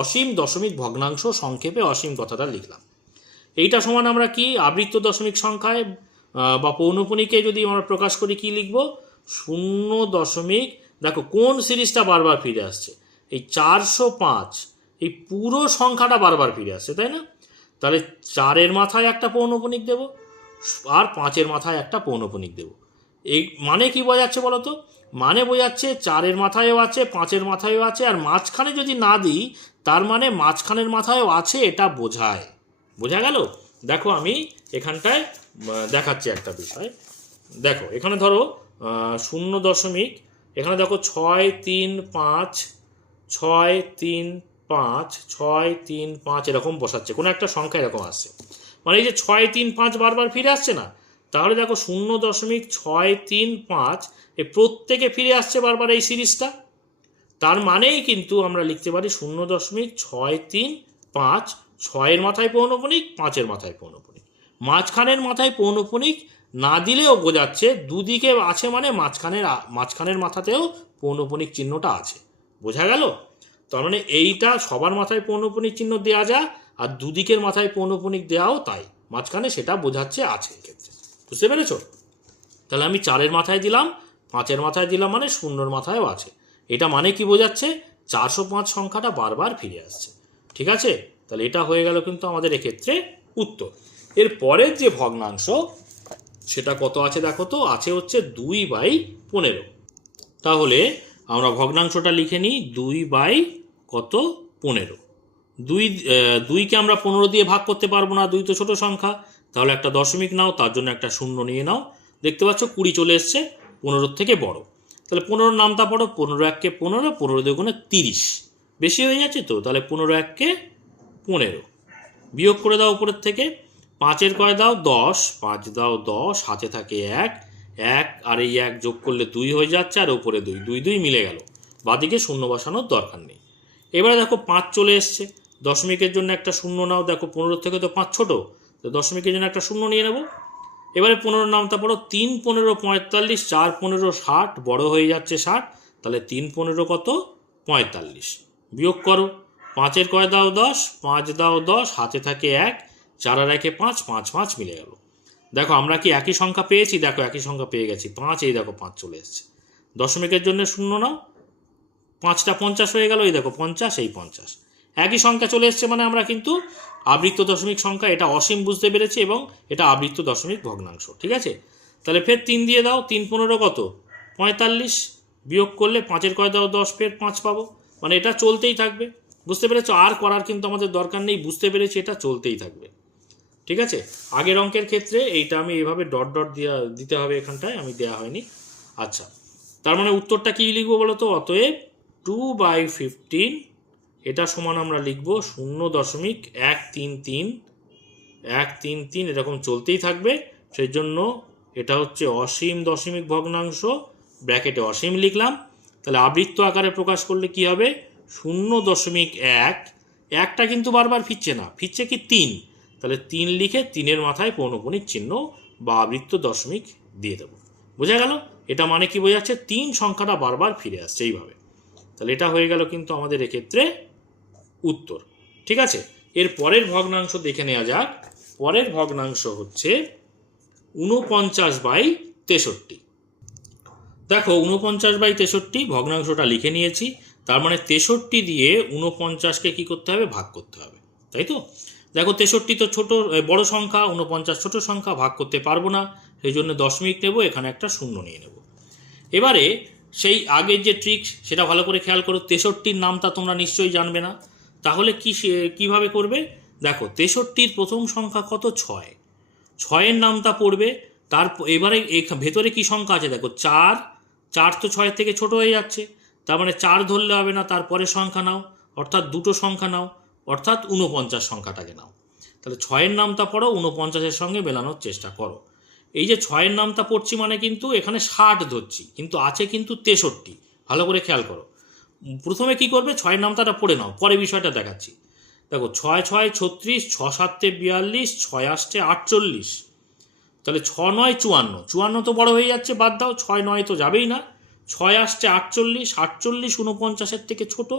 অসীম দশমিক ভগ্নাংশ, সংক্ষেপে অসীম কথাটা লিখলাম। এইটা সমান আমরা কি আবৃত্ত দশমিক সংখ্যায় বা পৌনঃপুনিকে যদি আমরা প্রকাশ করি কি লিখব? 0. দেখো কোন সিরিজটা বারবার ফিরে আসছে? এই 405, এই পুরো সংখ্যাটা বারবার ফিরে আসছে, তাই না? তাহলে 4-এর মাথায় একটা পৌনঃপুনিক দেব, আর 5-এর মাথায় একটা পৌনঃপুনিক দেব। এই মানে কি বোঝাচ্ছে বলো তো? মানে বোঝাচ্ছে 4-এর মাথায়ও আছে, 5-এর মাথায়ও আছে, আর মাঝখানে যদি না দিই তার মানে মাঝখানের মাথায়ও আছে, এটা বোঝায়। বোঝা গেল? দেখো আমি এখানটায় দেখাচ্ছি একটা বিষয়। দেখো এখানে ধরো 0. এখানে দেখো 6 3 5 6 3 5 6 3 5 এরকম বসাচ্ছে, কোনো একটা সংখ্যা এরকম আসছে। মানে এই যে 6 3 5 বারবার ফিরে আসছে না? তাহলে দেখো 0.635 এ প্রত্যেকে ফিরে আসছে বারবার এই সিরিজটা। তার মানেই কিন্তু আমরা লিখতে পারি 0.635, 6-এর মাথায় পৌনঃপুনিক, 5-এর মাথায় পৌনঃপুনিক। মাঝখানের মাথায় পৌনঃপুনিক না দিলেও বোঝাচ্ছে দুদিকে আছে, মানে মাঝখানের মাথাতেও পৌনঃপুনিক চিহ্নটা আছে। বোঝা গেল? তার মানে এইটা সবার মাথায় পৌনঃপুনিক চিহ্ন দেওয়া যায়, আর দুদিকের মাথায় পৌনঃপুনিক দেওয়াও তাই। মাঝখানে সেটা বোঝাচ্ছে আছে এক্ষেত্রে। বুঝতে পেরেছ? তাহলে আমি 4-এর মাথায় দিলাম, 5-এর মাথায় দিলাম, মানে 0-এর মাথায়ও আছে। এটা মানে কি বোঝাচ্ছে? 405 সংখ্যাটা বারবার ফিরে আসছে। ঠিক আছে? তাহলে এটা হয়ে গেল কিন্তু আমাদের এক্ষেত্রে উত্তর। এর পরের যে ভগ্নাংশ সেটা কত আছে দেখো তো? আছে হচ্ছে 2/15। তাহলে আমরা ভগ্নাংশটা লিখে নিই। 2/15। 2কে আমরা 15 দিয়ে ভাগ করতে পারবো না, 2 তো ছোট সংখ্যা। তাহলে একটা দশমিক নাও, তার জন্য একটা শূন্য নিয়ে নাও। দেখতে পাচ্ছ 20 চলে এসছে, 15 থেকে বড়। তাহলে 15 নামটা পড়ো। 15 1 কে 15, 15 2 30, বেশি হয়ে যাচ্ছে তো। তাহলে 15 1 কে 15, বিয়োগ করে দাও উপরের থেকে। 5-এর কয় দাও? 10, 5 দাও 10, হাতে থাকে 1, 1 আর এই 1 যোগ করলে 2 হয়ে যাচ্ছে, আর উপরে 2, 2 2 মিলে গেল। বাদিকে শূন্য বসানোর দরকার নেই। এবারে দেখো 5 চলে এসছে, দশমিকের জন্য একটা শূন্য নাও। দেখো 15 থেকে তো 5 ছোট, তো দশমিকের জন্য একটা শূন্য নিয়ে নেব। এবারে 15 নামটা পড়ো। 3 15 45, 4 15 60, বড় হয়ে যাচ্ছে 60। তাহলে 3 15 কত? 45, বিয়োগ করো। 5-এর কয় দাও? 10, 5 দাও 10, হাতে থাকে 1, 4 আর 1 5, 5 5 মিলে গেল। দেখো আমরা কি একই সংখ্যা পেয়েছি? দেখো একই সংখ্যা পেয়ে গেছি, 5। এই দেখো 5 চলে এসছে। দশমিকের জন্য শূন্য নাও, 5টা 50 হয়ে গেল। এই দেখো 50, এই 50। একই সংখ্যা চলে এসছে মানে আমরা কিন্তু আবৃত্ত দশমিক সংখ্যা, এটা অসীম বুঝতে পেরেছি এবং এটা আবৃত্ত দশমিক ভগ্নাংশ। ঠিক আছে, তাহলে ফের 3 দিয়ে দাও, 3 15 কত 45, বিয়োগ করলে 5-এর কয় দাও 10, ফের 5 পাবো। মানে এটা চলতেই থাকবে, বুঝতে পেরেছো? আর করার কিন্তু আমাদের দরকার নেই, বুঝতে পেরেছি এটা চলতেই থাকবে। ঠিক আছে, আগের অঙ্কের ক্ষেত্রে এইটা আমি এভাবে ডট ডট দিতে হবে, এখানটায় আমি দেওয়া হয়নি। আচ্ছা, তার মানে উত্তরটা কি লিখবো বলো তো? অতএব 2/15 এটা সমান আমরা লিখব 0.133 এরকম চলতেই থাকবে। সেই জন্য এটা হচ্ছে অসীম দশমিক ভগ্নাংশ, ব্র্যাকেটে অসীম লিখলাম। তাহলে আবৃত্ত আকারে প্রকাশ করলে কি হবে? 0.1, একটা কিন্তু বারবার ফিরছে না, ফিরছে কি 3, তাহলে 3 লিখে 3-এর মাথায় পৌনঃপুনিক চিহ্ন বা আবৃত্ত দশমিক দিয়ে দেবো। বোঝা গেল? এটা মানে কি বোঝাচ্ছে? 3 সংখ্যাটা বারবার ফিরে আসছে এইভাবে। তাহলে এটা হয়ে গেল কিন্তু আমাদের এক্ষেত্রে উত্তর। ঠিক আছে, এর পরের ভগ্নাংশ দেখে নেওয়া যাক। পরের ভগ্নাংশ হচ্ছে 49/63। দেখো 49/63 ভগ্নাংশটা লিখে নিয়েছি। তার মানে 63 দিয়ে 49কে কি করতে হবে? ভাগ করতে হবে, তাই তো? দেখো 63 তো ছোট বড় সংখ্যা, 49 ছোট সংখ্যা, ভাগ করতে পারবো না, সেই জন্য দশমিক নেব, এখানে একটা শূন্য নিয়ে নেব। এবারে সেই আগের যে ট্রিক সেটা ভালো করে খেয়াল করো। 63-র নামটা তোমরা নিশ্চয়ই জানবে না, তাহলে কিভাবে করবে? দেখো 63-র প্রথম সংখ্যা কত? 6, 6-এর নামটা পড়বে। তার এবারে ভেতরে কি সংখ্যা আছে দেখো 4, 4 তো 6-এর থেকে ছোট হয়ে যাচ্ছে, তার মানে 4 ধরলে হবে না, তারপরের সংখ্যা নাও, অর্থাৎ দুটো সংখ্যা নাও, অর্থাৎ 49 সংখ্যাটাকে নাও। তাহলে 6-এর নামটা পড়ো, 49-এর সঙ্গে মেলানোর চেষ্টা করো। এই যে 6-এর নামটা পড়ছি মানে কিন্তু এখানে 60 ধরছি, কিন্তু আছে কিন্তু 63। ভালো করে খেয়াল করো। প্রথমে কি করবে? 6-এর নামটা পড়ে নাও, পরে বিষয়টা দেখাচ্ছি। দেখো 6 6 36, 6 7 42, 6 8 48, তাহলে 6 9 54, 54 তো বড় হয়ে যাচ্ছে, বাদ দাও, 6 9 তো যাবেই না, 6 আসছে 48, 48 49-এর থেকে ছোট,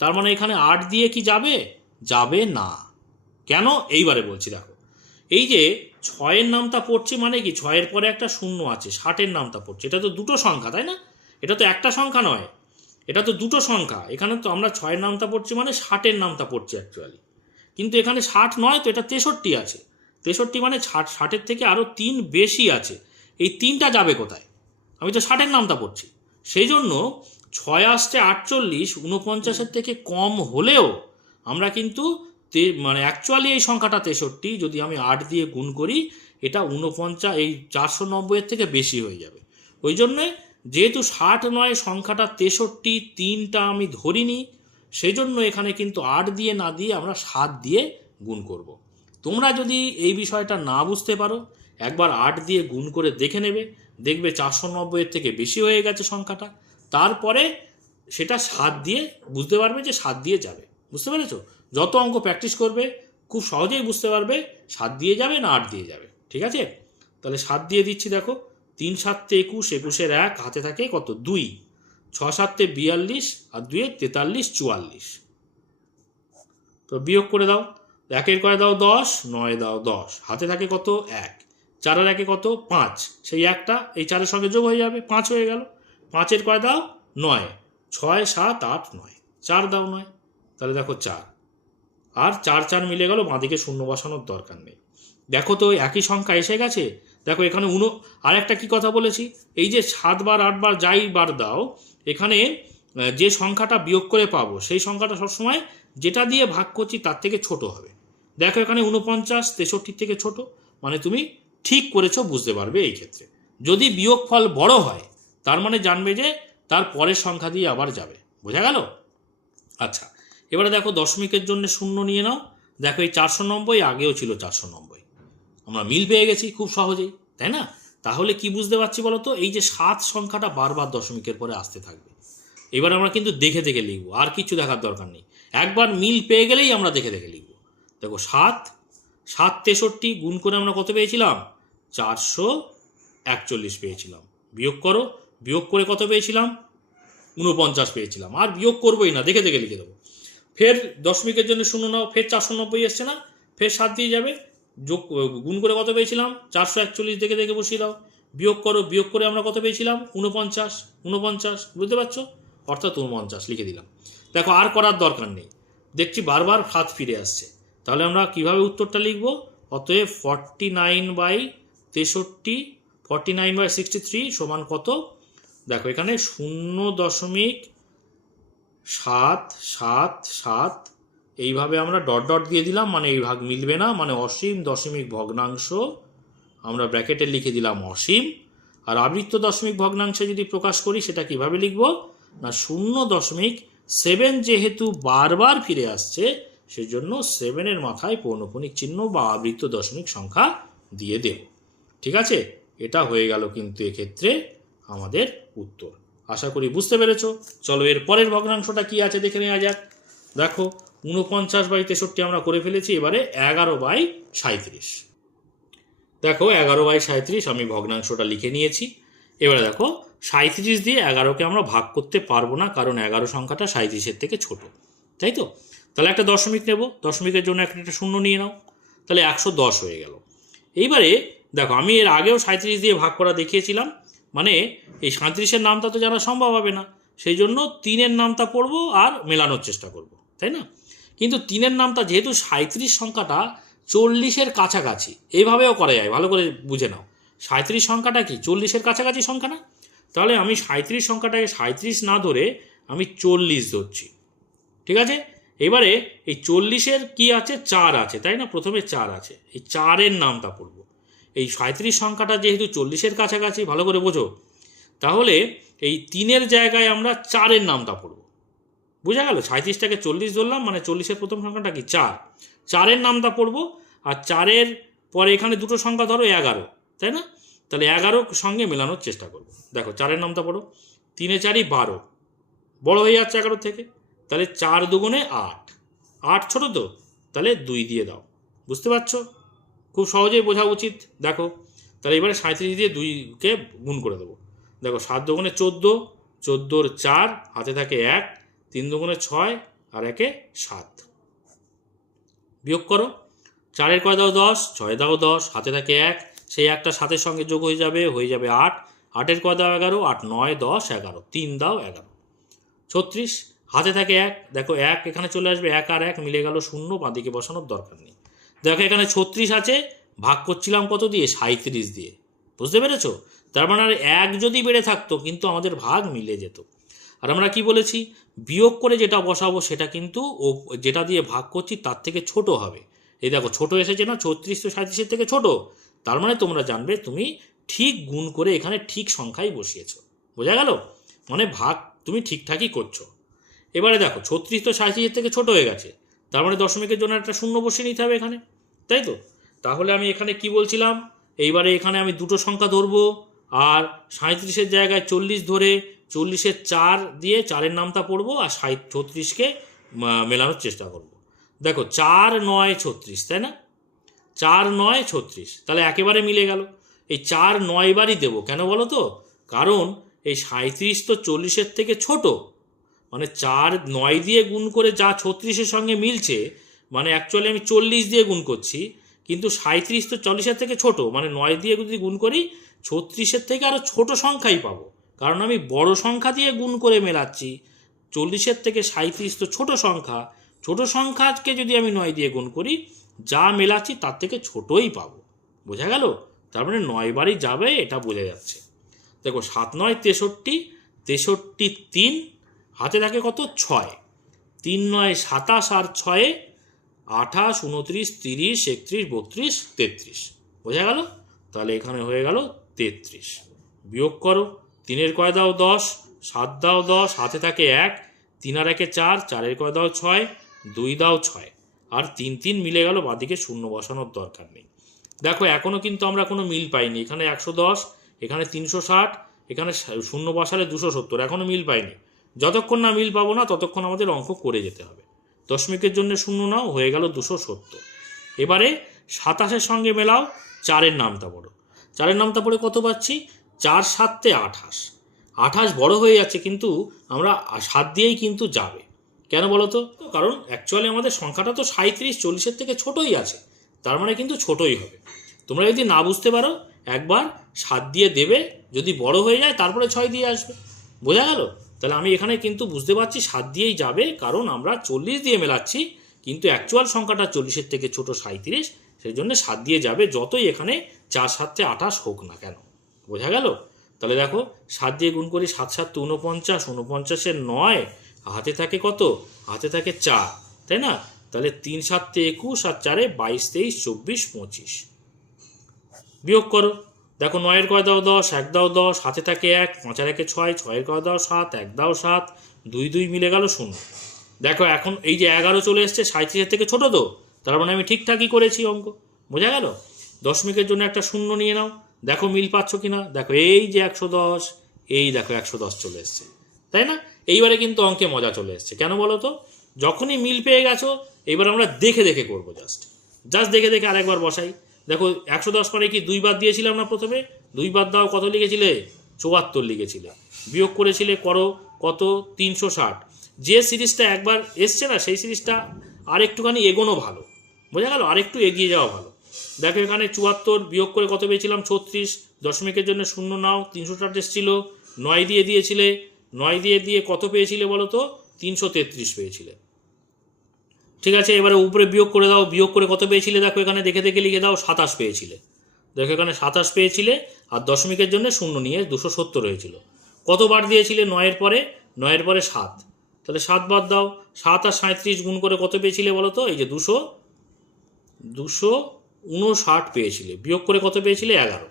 তার মানে এখানে 8 দিয়ে কি যাবে? যাবে না। কেন? এইবারে বলছি। দেখো এই যে 6-এর নামটা পড়ছি মানে কি 6-এর পরে একটা শূন্য আছে, 60-এর নামটা পড়ছে, এটা তো দুটো সংখ্যা, তাই না? এটা তো একটা সংখ্যা নয়, এটা তো দুটো সংখ্যা। এখানে তো আমরা 6-এর নামটা পড়ছি মানে 60-এর নামটা পড়ছি অ্যাকচুয়ালি, কিন্তু এখানে 60 নয় তো, এটা 63 আছে। 63 মানে 60-এর থেকে আরও 3 বেশি আছে, এই 3টা যাবে কোথায়? আমি তো 60-এর নামটা পড়ছি, সেই জন্য 6 আসছে 48, 49-এর থেকে কম হলেও আমরা কিন্তু মানে অ্যাকচুয়ালি এই সংখ্যাটা 63, যদি আমি 8 দিয়ে গুণ করি এটা 49, এই 490-এর থেকে বেশি হয়ে যাবে। ওই জন্যে যেহেতু 60 নয়, সংখ্যাটা 63, 3টা আমি ধরিনি, সেই জন্য এখানে কিন্তু 8 দিয়ে না দিয়ে আমরা 7 দিয়ে গুণ করব। তোমরা যদি এই বিষয়টা না বুঝতে পারো, একবার 8 দিয়ে গুণ করে দেখে নেবে, দেখবে 490-এর থেকে বেশি হয়ে গেছে সংখ্যাটা, তারপরে সেটা 7 দিয়ে বুঝতে পারবে যে 7 দিয়ে যাবে। বুঝতে পেরেছো? যত অঙ্ক প্র্যাকটিস করবে খুব সহজেই বুঝতে পারবে 7 দিয়ে যাবে না 8 দিয়ে যাবে। ঠিক আছে, তাহলে 7 দিয়ে দিচ্ছি। দেখো 3 7 21, 21-এর 1 হাতে থাকে কত? 2, 6 7 42 আর 2 43 44, তো বিয়োগ করে দাও। 1-এর কয় দাও 10, 9 দাও 10, হাতে থাকে কত? 1, 4-এর 1-এ কত? 5, সেই একটা এই 4-এর সঙ্গে যোগ হয়ে যাবে, 5 হয়ে গেল। 5-এর কয় দাও? 9, 6 7 8 9, 4 দাও 9, তাহলে দেখো 4, আর 4 4 মিলে গেল, বাঁদিকে শূন্য বসানোর দরকার নেই। দেখো তো একই সংখ্যা এসে গেছে। দেখো এখানে আর একটা কি কথা বলেছি, এই যে 7 বার 8 বার যাই বার দাও, এখানে যে সংখ্যাটা বিয়োগ করে পাবো সেই সংখ্যাটা সবসময় যেটা দিয়ে ভাগ করছি তার থেকে ছোট হবে। দেখো এখানে 49 63 থেকে ছোট, মানে তুমি ঠিক করেছো, বুঝতে পারবে এই ক্ষেত্রে। যদি বিয়োগফল বড় হয় তার মানে জানবে যে তার পরের সংখ্যা দিয়ে আবার যাবে। বোঝা গেল? আচ্ছা, এবারে দেখো দশমিকের জন্য শূন্য নিয়ে নাও। দেখো এই 490 আগেও ছিল 490, আমরা মিল পেয়ে গেছি খুব সহজেই, তাই না? তাহলে কি বুঝতে পারছি বলো তো? এই যে 7 সংখ্যাটা বারবার দশমিকের পরে আসতে থাকবে। এবার আমরা কিন্তু দেখে দেখে লিখবো, আর কিছু দেখার দরকার নেই, একবার মিল পেয়ে গেলেই আমরা দেখে দেখে লিখবো। দেখো 7 7 63 গুণ করে আমরা কত পেয়েছিলাম? 441 পেয়েছিলাম। বিয়োগ করো, বিয়োগ করে কত পেয়েছিলাম? 49 পেয়েছিলাম। আর বিয়োগ করবোই না, দেখে দেখে লিখে দেবো। ফের দশমিকের জন্য শূন্য নাও, ফের 490 এসছে না, ফের 7 দিয়ে যাবে, যোগ গুণ করে কত পেয়েছিলাম? 441, দেখে দেখে বসিয়ে দাও। বিয়োগ করো, বিয়োগ করে আমরা কত পেয়েছিলাম? 49, বুঝতে পারছো? অর্থাৎ 49 লিখে দিলাম। দেখো আর করার দরকার নেই, দেখছি বারবার 7 ফিরে আসছে, তাহলে আমরা কিভাবে উত্তরটা লিখব? অতএব 49/63 সমান কত? দেখো এখানে 0.777 এইভাবে আমরা ডট ডট দিয়ে দিলাম, মানে এই ভাগ মিলবে না, মানে অসীম দশমিক ভগ্নাংশ আমরা ব্র্যাকেটে লিখে দিলাম অসীম। আর আবৃত্ত দশমিক ভগ্নাংশে যদি প্রকাশ করি সেটা কিভাবে লিখব না 0.7 যেহেতু বারবার ফিরে আসছে সেজন্য 7-এর মাথায় পৌনঃপুনিক চিহ্ন বা আবৃত্ত দশমিক সংখ্যা দিয়ে দেব। ঠিক আছে, এটা হয়ে গেল কিন্তু এক্ষেত্রে আমাদের উত্তর। আশা করি বুঝতে পেরেছো। চলো এর পরের ভগ্নাংশটা কি আছে দেখে নেওয়া যাক। দেখো 49/63 আমরা করে ফেলেছি, এবারে 11/37। দেখো 11/37 আমি ভগ্নাংশটা লিখে নিয়েছি। এবারে দেখো 37 দিয়ে 11কে আমরা ভাগ করতে পারবো না, কারণ 11 সংখ্যাটা 37-এর থেকে ছোট, তাই তো? তাহলে একটা দশমিক নেব, দশমিকের জন্য একটা শূন্য নিয়ে নাও, তাহলে 110 হয়ে গেল। এইবারে দেখো আমি এর আগেও 37 দিয়ে ভাগ করা দেখিয়েছিলাম, মানে এই 37-এর নামটা তো জানা সম্ভব হবে না, সেই জন্য 3-এর নামটা পড়বো আর মেলানোর চেষ্টা করব, তাই না? কিন্তু 3-এর নামটা যেহেতু 37 সংখ্যাটা 40-এর কাছাকাছি, এইভাবেও করা যায়, ভালো করে বুঝে নাও। 37 সংখ্যাটা কি 40-এর কাছাকাছি সংখ্যা না? তাহলে আমি 37 সংখ্যাটাকে 37 না ধরে আমি 40 ধরছি, ঠিক আছে? এবারে এই 40-এর কি আছে? 4 আছে, তাই না? প্রথমে 4 আছে, এই 4-এর নামটা পড়ব। এই 37 সংখ্যাটা যেহেতু 40-এর কাছাকাছি, ভালো করে বোঝো, তাহলে এই 3-এর জায়গায় আমরা 4-এর নামটা পড়ব। বোঝা গেল? 37টাকে 40 ধরলাম, মানে 40-এর প্রথম সংখ্যাটা কি 4, 4-এর নামটা পড়ব। আর 4-এর পরে এখানে দুটো সংখ্যা ধরো 11, তাই না? তাহলে 11 সঙ্গে মেলানোর চেষ্টা করব। দেখো 4-এর নামটা পড়ো, 3 × 4 = 12, বড় হয়ে যাচ্ছে 11 থেকে, তাহলে 4 দুগুণে 8, 8 ছোট তো, তাহলে 2 দিয়ে দাও। বুঝতে পারছো? খুব সহজেই বোঝা উচিত। দেখো তাহলে এবারে 37 দিয়ে 2কে গুণ করে দেবো। দেখো 7 দুগুণে 14, 14-র 4, হাতে থাকে 1, 3 দুগুণে 6 আর 1-এ 7। বিয়োগ করো, 4-এর কয় দাও 10, 6 দাও 10, হাতে থাকে 1, সেই একটা 7-এর সঙ্গে যোগ হয়ে যাবে 8, 8-এর কয় দাও 11, 8, 9, 10, 11, 3 দাও 11, 36, হাতে থাকে 1, দেখো 1 এখানে চলে আসবে, 1 আর 1 মিলে গেল 0, বাঁদিকে বসানোর দরকার নেই। দেখো এখানে 36 আছে, ভাগ করছিলাম কত দিয়ে? 37 দিয়ে। বুঝতে পেরেছো? তার মানে আর 1 যদি বেড়ে থাকতো কিন্তু আমাদের ভাগ মিলে যেত। আর আমরা কি বলেছি? বিয়োগ করে যেটা বসাবো সেটা কিন্তু ও যেটা দিয়ে ভাগ করছি তার থেকে ছোট হবে। এই দেখো ছোট এসেছে না, 36 তো 37-এর থেকে ছোট, তার মানে তোমরা জানবে তুমি ঠিক গুণ করে এখানে ঠিক সংখ্যাই বসিয়েছো। বোঝা গেল? মানে ভাগ তুমি ঠিকঠাকই করছো। এবারে দেখো 36 তো 37-এর থেকে ছোট হয়ে গেছে, তার মানে দশমিকের জন্য একটা শূন্য বসিয়ে নিতে হবে এখানে, তাই তো? তাহলে আমি এখানে কি বলছিলাম? এইবারে এখানে আমি দুটো সংখ্যা ধরবো, আর 37-এর জায়গায় 40 ধরে 40-এর 4 দিয়ে 4-এর নামটা পড়বো, আর 36-কে মেলানোর চেষ্টা করব। দেখো 4, 9, 36, তাই না? 4, 9, 36, তাহলে একেবারে মিলে গেল। এই 4 9 বারই দেবো, কেন বলো তো? কারণ এই 37 তো 40-এর থেকে ছোট, মানে 4 9 দিয়ে গুণ করে যা 36-এর সঙ্গে মিলছে, মানে অ্যাকচুয়ালি আমি 40 দিয়ে গুণ করছি, কিন্তু 37 তো 40-এর থেকে ছোট, মানে 9 দিয়ে যদি গুণ করি 36-এর থেকে আরও ছোট সংখ্যাই পাবো, কারণ আমি বড় সংখ্যা দিয়ে গুণ করে মেলাচ্ছি। 40-এর থেকে 37 তো ছোট সংখ্যা, ছোট সংখ্যাকে যদি আমি 9 দিয়ে গুণ করি যা মেলাচ্ছি তার থেকে ছোটই পাবো। বোঝা গেল? তার মানে 9 বারই যাবে, এটা বোঝা যাচ্ছে। দেখো 7 9 63, 63 3, হাতে থাকে কত? 6, 3 9 27 আর 6 28, 29, 30, 31, 32, 33। বোঝা গেল? তাহলে এখানে হয়ে গেল 33। বিয়োগ করো, 3-এর কয় দাও 10, 7 দাও 10, হাতে থাকে 1, 3 আর 1-এ 4, 4-এর কয় দাও 6, 2 দাও 6, আর 3 3 মিলে গেল, বাদিকে শূন্য বসানোর দরকার নেই। দেখো এখনও কিন্তু আমরা কোনো মিল পাইনি, এখানে 110, এখানে 360, এখানে শূন্য বসালে 270, এখনও মিল পাইনি। যতক্ষণ না মিল পাবো না ততক্ষণ আমাদের অঙ্ক করে যেতে হবে। দশমিকের জন্য শূন্য নাও, হয়ে গেল 270। এবারে 27-এর সঙ্গে মেলাও, 4-এর নামটা পড়ো। 4-এর নামটা পড়ে কত পাচ্ছি? 4 7 28, 28 বড় হয়ে যাচ্ছে, কিন্তু আমরা 7 দিয়েই কিন্তু যাবে। কেন বলো তো? কারণ অ্যাকচুয়ালি আমাদের সংখ্যাটা তো 37 40-এর থেকে ছোটই আছে, তার মানে কিন্তু ছোটই হবে। তোমরা যদি না বুঝতে পারো একবার 7 দিয়ে দেবে, যদি বড় হয়ে যায় তারপরে 6 দিয়ে আসবে। বোঝা গেল? তাহলে আমি এখানে কিন্তু বুঝতে পারছি 7 দিয়েই যাবে, কারণ আমরা 40 দিয়ে মেলাচ্ছি, কিন্তু অ্যাকচুয়াল সংখ্যাটা 40-এর থেকে ছোট 37, সেই জন্য 7 দিয়ে যাবে, যতই এখানে 4 7 28 হোক না কেন। বোঝা গেল? তাহলে দেখো 7 দিয়ে গুণ করি, 7 7 49, 49-এর 9, হাতে থাকে কত? হাতে থাকে 4, তাই না? তাহলে 3 7 21 আর 4 22 23 24 25। বিয়োগ করো, দেখো 9-এর কয় দাও 10, 1 দাও 10, হাতে থাকে 1, 5 আর 1 6, 6-এর কয় দাও 7, 1 দাও 7, 2 2 মিলে গেল 0। দেখো এখন এই যে 11 চলে এসছে, 37-এর থেকে ছোট তো, তার মানে আমি ঠিকঠাকই করেছি অঙ্ক। বোঝা গেল? দশমিকের জন্য একটা 0 নিয়ে নাও, দেখো মিল পাচ্ছ কিনা। দেখো এই যে 110, এই দেখো 110 চলে এসছে, তাই না? এইবারে কিন্তু অঙ্কে মজা চলে এসছে, কেন বলো তো? যখনই মিল পেয়ে গেছো, এবার আমরা দেখে দেখে করবো, জাস্ট দেখে দেখে আরেকবার বসাই। দেখো 110 পরে কি 2 বাদ দিয়েছিলাম না প্রথমে? 2 বাদ দাও, কত লিখেছিলে? 74 লিখেছিলে। বিয়োগ করেছিলে, করো কত? 360। যে সিরিজটা একবার এসছে না, সেই সিরিজটা আর একটুখানি এগোনো ভালো। বোঝা গেল? আরেকটু এগিয়ে যাওয়া ভালো। দেখো এখানে 74 বিয়োগ করে কত পেয়েছিলাম? 36। দশমিকের জন্য 0 নাও, 360 এসেছিল, 9 দিয়ে দিয়েছিলে, 9 দিয়ে কত পেয়েছিলে বলো তো? 333 পেয়েছিলে। ঠিক আছে, এবারে উপরে বিয়োগ করে দাও, বিয়োগ করে কত পেয়েছিলে? দেখো এখানে দেখে দেখে লিখে দাও, 27 পেয়েছিলে। দেখো এখানে 27 পেয়েছিলে, আর দশমিকের জন্য 0 নিয়ে 270 হয়েছিল। কতবার দিয়েছিলে? 9-এর পরে 7, তাহলে 7 বাদ দাও। 7 আর 37 গুণ করে কত পেয়েছিলে বলো তো? এই যে 259 পেয়েছিলে। বিয়োগ করে কত পেয়েছিলে? 11।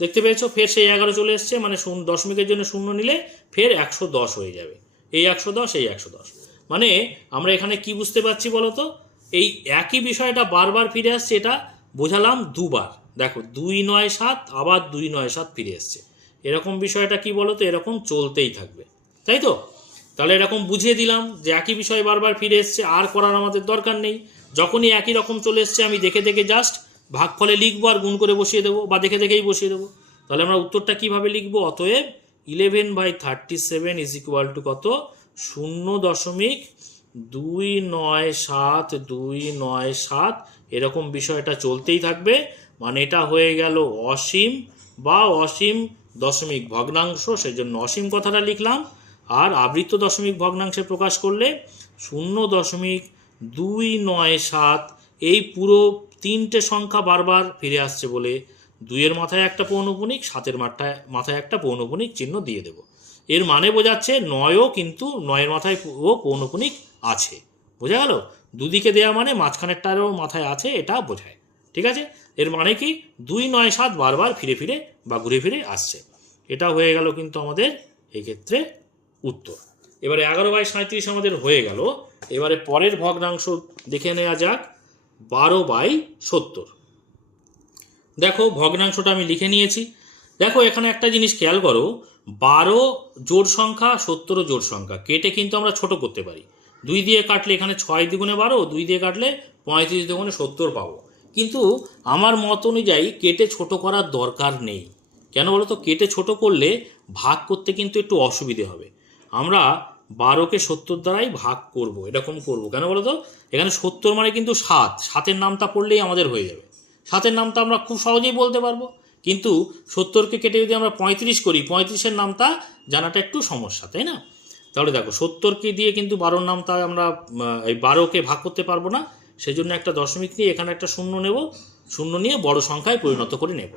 দেখতে পেয়েছো? ফের সেই 11 চলে এসছে, মানে দশমিকের জন্য 0 নিলে ফের 110 হয়ে যাবে। এই 110, এই 110, মানে আমরা এখানে কি বুঝতে পারছি বলো তো? এই একই বিষয়টা বারবার ফিরে আসছে, এটা বোঝালাম দুবার। দেখো 2 9 7, আবার 2 9 7 ফিরে এসছে। এরকম বিষয়টা কি বলো তো? এরকম চলতেই থাকবে, তাই তো? তাহলে এরকম বুঝিয়ে দিলাম যে একই বিষয় বারবার ফিরে এসছে, আর করার আমাদের দরকার নেই। যখনই একই রকম চলে এসছে, আমি দেখে দেখে জাস্ট ভাগফলে লিখবো আর গুণ করে বসিয়ে দেবো, বা দেখে দেখেই বসিয়ে দেবো। তাহলে আমরা উত্তরটা কিভাবে লিখবো? অতএব 11/37 ইজ ইকুয়াল টু কত? 0.297 এরকম বিষয়টা চলতেই থাকবে। মানে এটা হয়ে গেল অসীম বা অসীম দশমিক ভগ্নাংশ, সেজন্য অসীম কথাটা লিখলাম। আর আবৃত্ত দশমিক ভগ্নাংশে প্রকাশ করলে 0.297, এই পুরো 3টে সংখ্যা বারবার ফিরে আসছে বলে 2-এর মাথায় একটা পৌনঃপুনিক, 7-এর মাথায় একটা পৌনঃপুনিক চিহ্ন দিয়ে দেব। এর মানে বোঝাচ্ছে 9ও কিন্তু 9-এর মাথায় ও পৌনঃপুনিক আছে। বোঝা গেল? দুদিকে দেওয়া মানে মাঝখানেরটারও মাথায় আছে, এটা বোঝায়। ঠিক আছে? এর মানে কি 2 9 7 বারবার ফিরে ফিরে বা ঘুরে ফিরে আসছে। এটা হয়ে গেল কিন্তু আমাদের এই ক্ষেত্রে উত্তর। এবারে 11/37 আমাদের হয়ে গেল। এবারে পরের ভগ্নাংশ দেখে নেওয়া যাক, 12/70। দেখো ভগ্নাংশটা আমি লিখে নিয়েছি। দেখো এখানে একটা জিনিস খেয়াল করো, 12 জোড় সংখ্যা, 70 জোড় সংখ্যা, কেটে কিন্তু আমরা ছোট করতে পারি। 2 দিয়ে কাটলে এখানে 6 দ্বিগুণে 12, 2 দিয়ে কাটলে 35 দ্বিগুণে 70 পাবো। কিন্তু আমার মত অনুযায়ী কেটে ছোট করার দরকার নেই। কেন বলো তো? কেটে ছোট করলে ভাগ করতে কিন্তু একটু অসুবিধে হবে। আমরা 12কে 70 দ্বারাই ভাগ করব, এরকম করব। কেন বলো তো? এখানে 70 মানে কিন্তু 7, 7-এর নামটা পড়লেই আমাদের হয়ে যাবে। 7-এর নামটা আমরা খুব সহজেই বলতে পারবো। কিন্তু 70কে কেটে যদি আমরা 35 করি, 35-এর নামটা জানাটা একটু সমস্যা, তাই না? তাহলে দেখো 70কে দিয়ে কিন্তু 12-র নামটা আমরা এই 12কে ভাগ করতে পারবো না, সেই জন্য একটা দশমিক নিয়ে এখানে একটা 0 নেব, 0 নিয়ে বড় সংখ্যায় পরিণত করে নেব।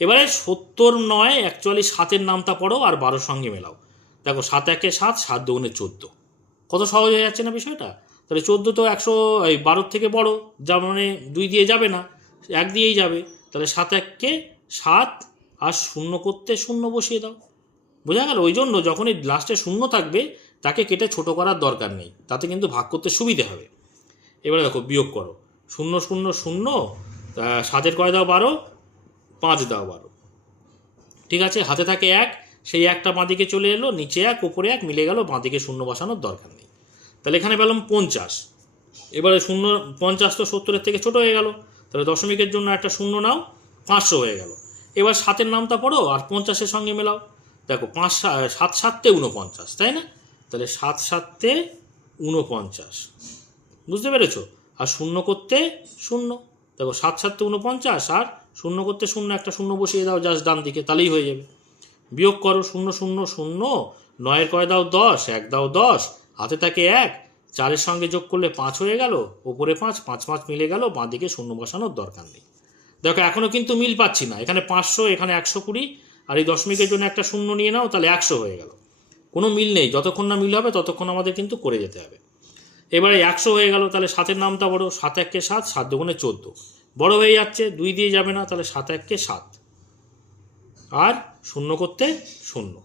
এবারে 70 নয়, অ্যাকচুয়ালি 7-এর নামটা পড়ো আর 12-র সঙ্গে মেলাও। দেখো 7 1 7, 7 2 14, কত সহজ হয়ে যাচ্ছে না বিষয়টা? তাহলে 14 তো 12 থেকে বড়, যা মানে 2 দিয়ে যাবে না, 1 দিয়েই যাবে। তাহলে 7 1-কে 7 আর 0 করতে 0 বসিয়ে দাও। বোঝা গেল? ওই জন্য যখনই লাস্টে 0 থাকবে, তাকে কেটে ছোট করার দরকার নেই, তাতে কিন্তু ভাগ করতে সুবিধে হবে। এবারে দেখো বিয়োগ করো, 0 0 0, 7-এর কয় দাও 12, 5 দাও 12। ঠিক আছে, হাতে থাকে 1, সেই একটা বাঁদিকে চলে এলো, নিচে 1 উপরে 1 মিলে গেল, বাঁদিকে 0 বসানোর দরকার নেই। তাহলে এখানে পেলাম 50। এবারে 50 তো 70-এর থেকে ছোট হয়ে গেল, তাহলে দশমিকের জন্য একটা 0 নাও, 500 হয়ে গেল। এবার 7-এর নামটা পড়ো আর 50-এর সঙ্গে মেলাও। দেখো 5 7 7 49, তাই না? তাহলে 7 7 49, বুঝতে পেরেছো? আর 0 করতে 0, দেখো 7 7 49, আর 0 করতে 0, একটা 0 বসিয়ে দাও জাস্ট ডান দিকে, তাহলেই হয়ে যাবে। বিয়োগ করো 0 0 0 9-এর কয় দাও 10, 1 দাও 10, হাতে থাকে 1, 4-এর সঙ্গে যোগ করলে 5 হয়ে গেল, ওপরে 5, 5 5 মিলে গেল, বাঁ দিকে শূন্য বসানোর দরকার নেই। দেখো এখনও কিন্তু মিল পাচ্ছি না, এখানে 500, এখানে 120, আর এই দশমিকের জন্য একটা শূন্য নিয়ে নাও, তাহলে 100 হয়ে গেল। কোনো মিল নেই, যতক্ষণ না মিল হবে ততক্ষণ আমাদের কিন্তু করে যেতে হবে। এবারে 100 হয়ে গেল, তাহলে 7-এর নামটা বড়, 7 1 7, 7 2 14, বড় হয়ে যাচ্ছে, 2 দিয়ে যাবে না, তাহলে 7 1 7, আর শূন্য করতে 0,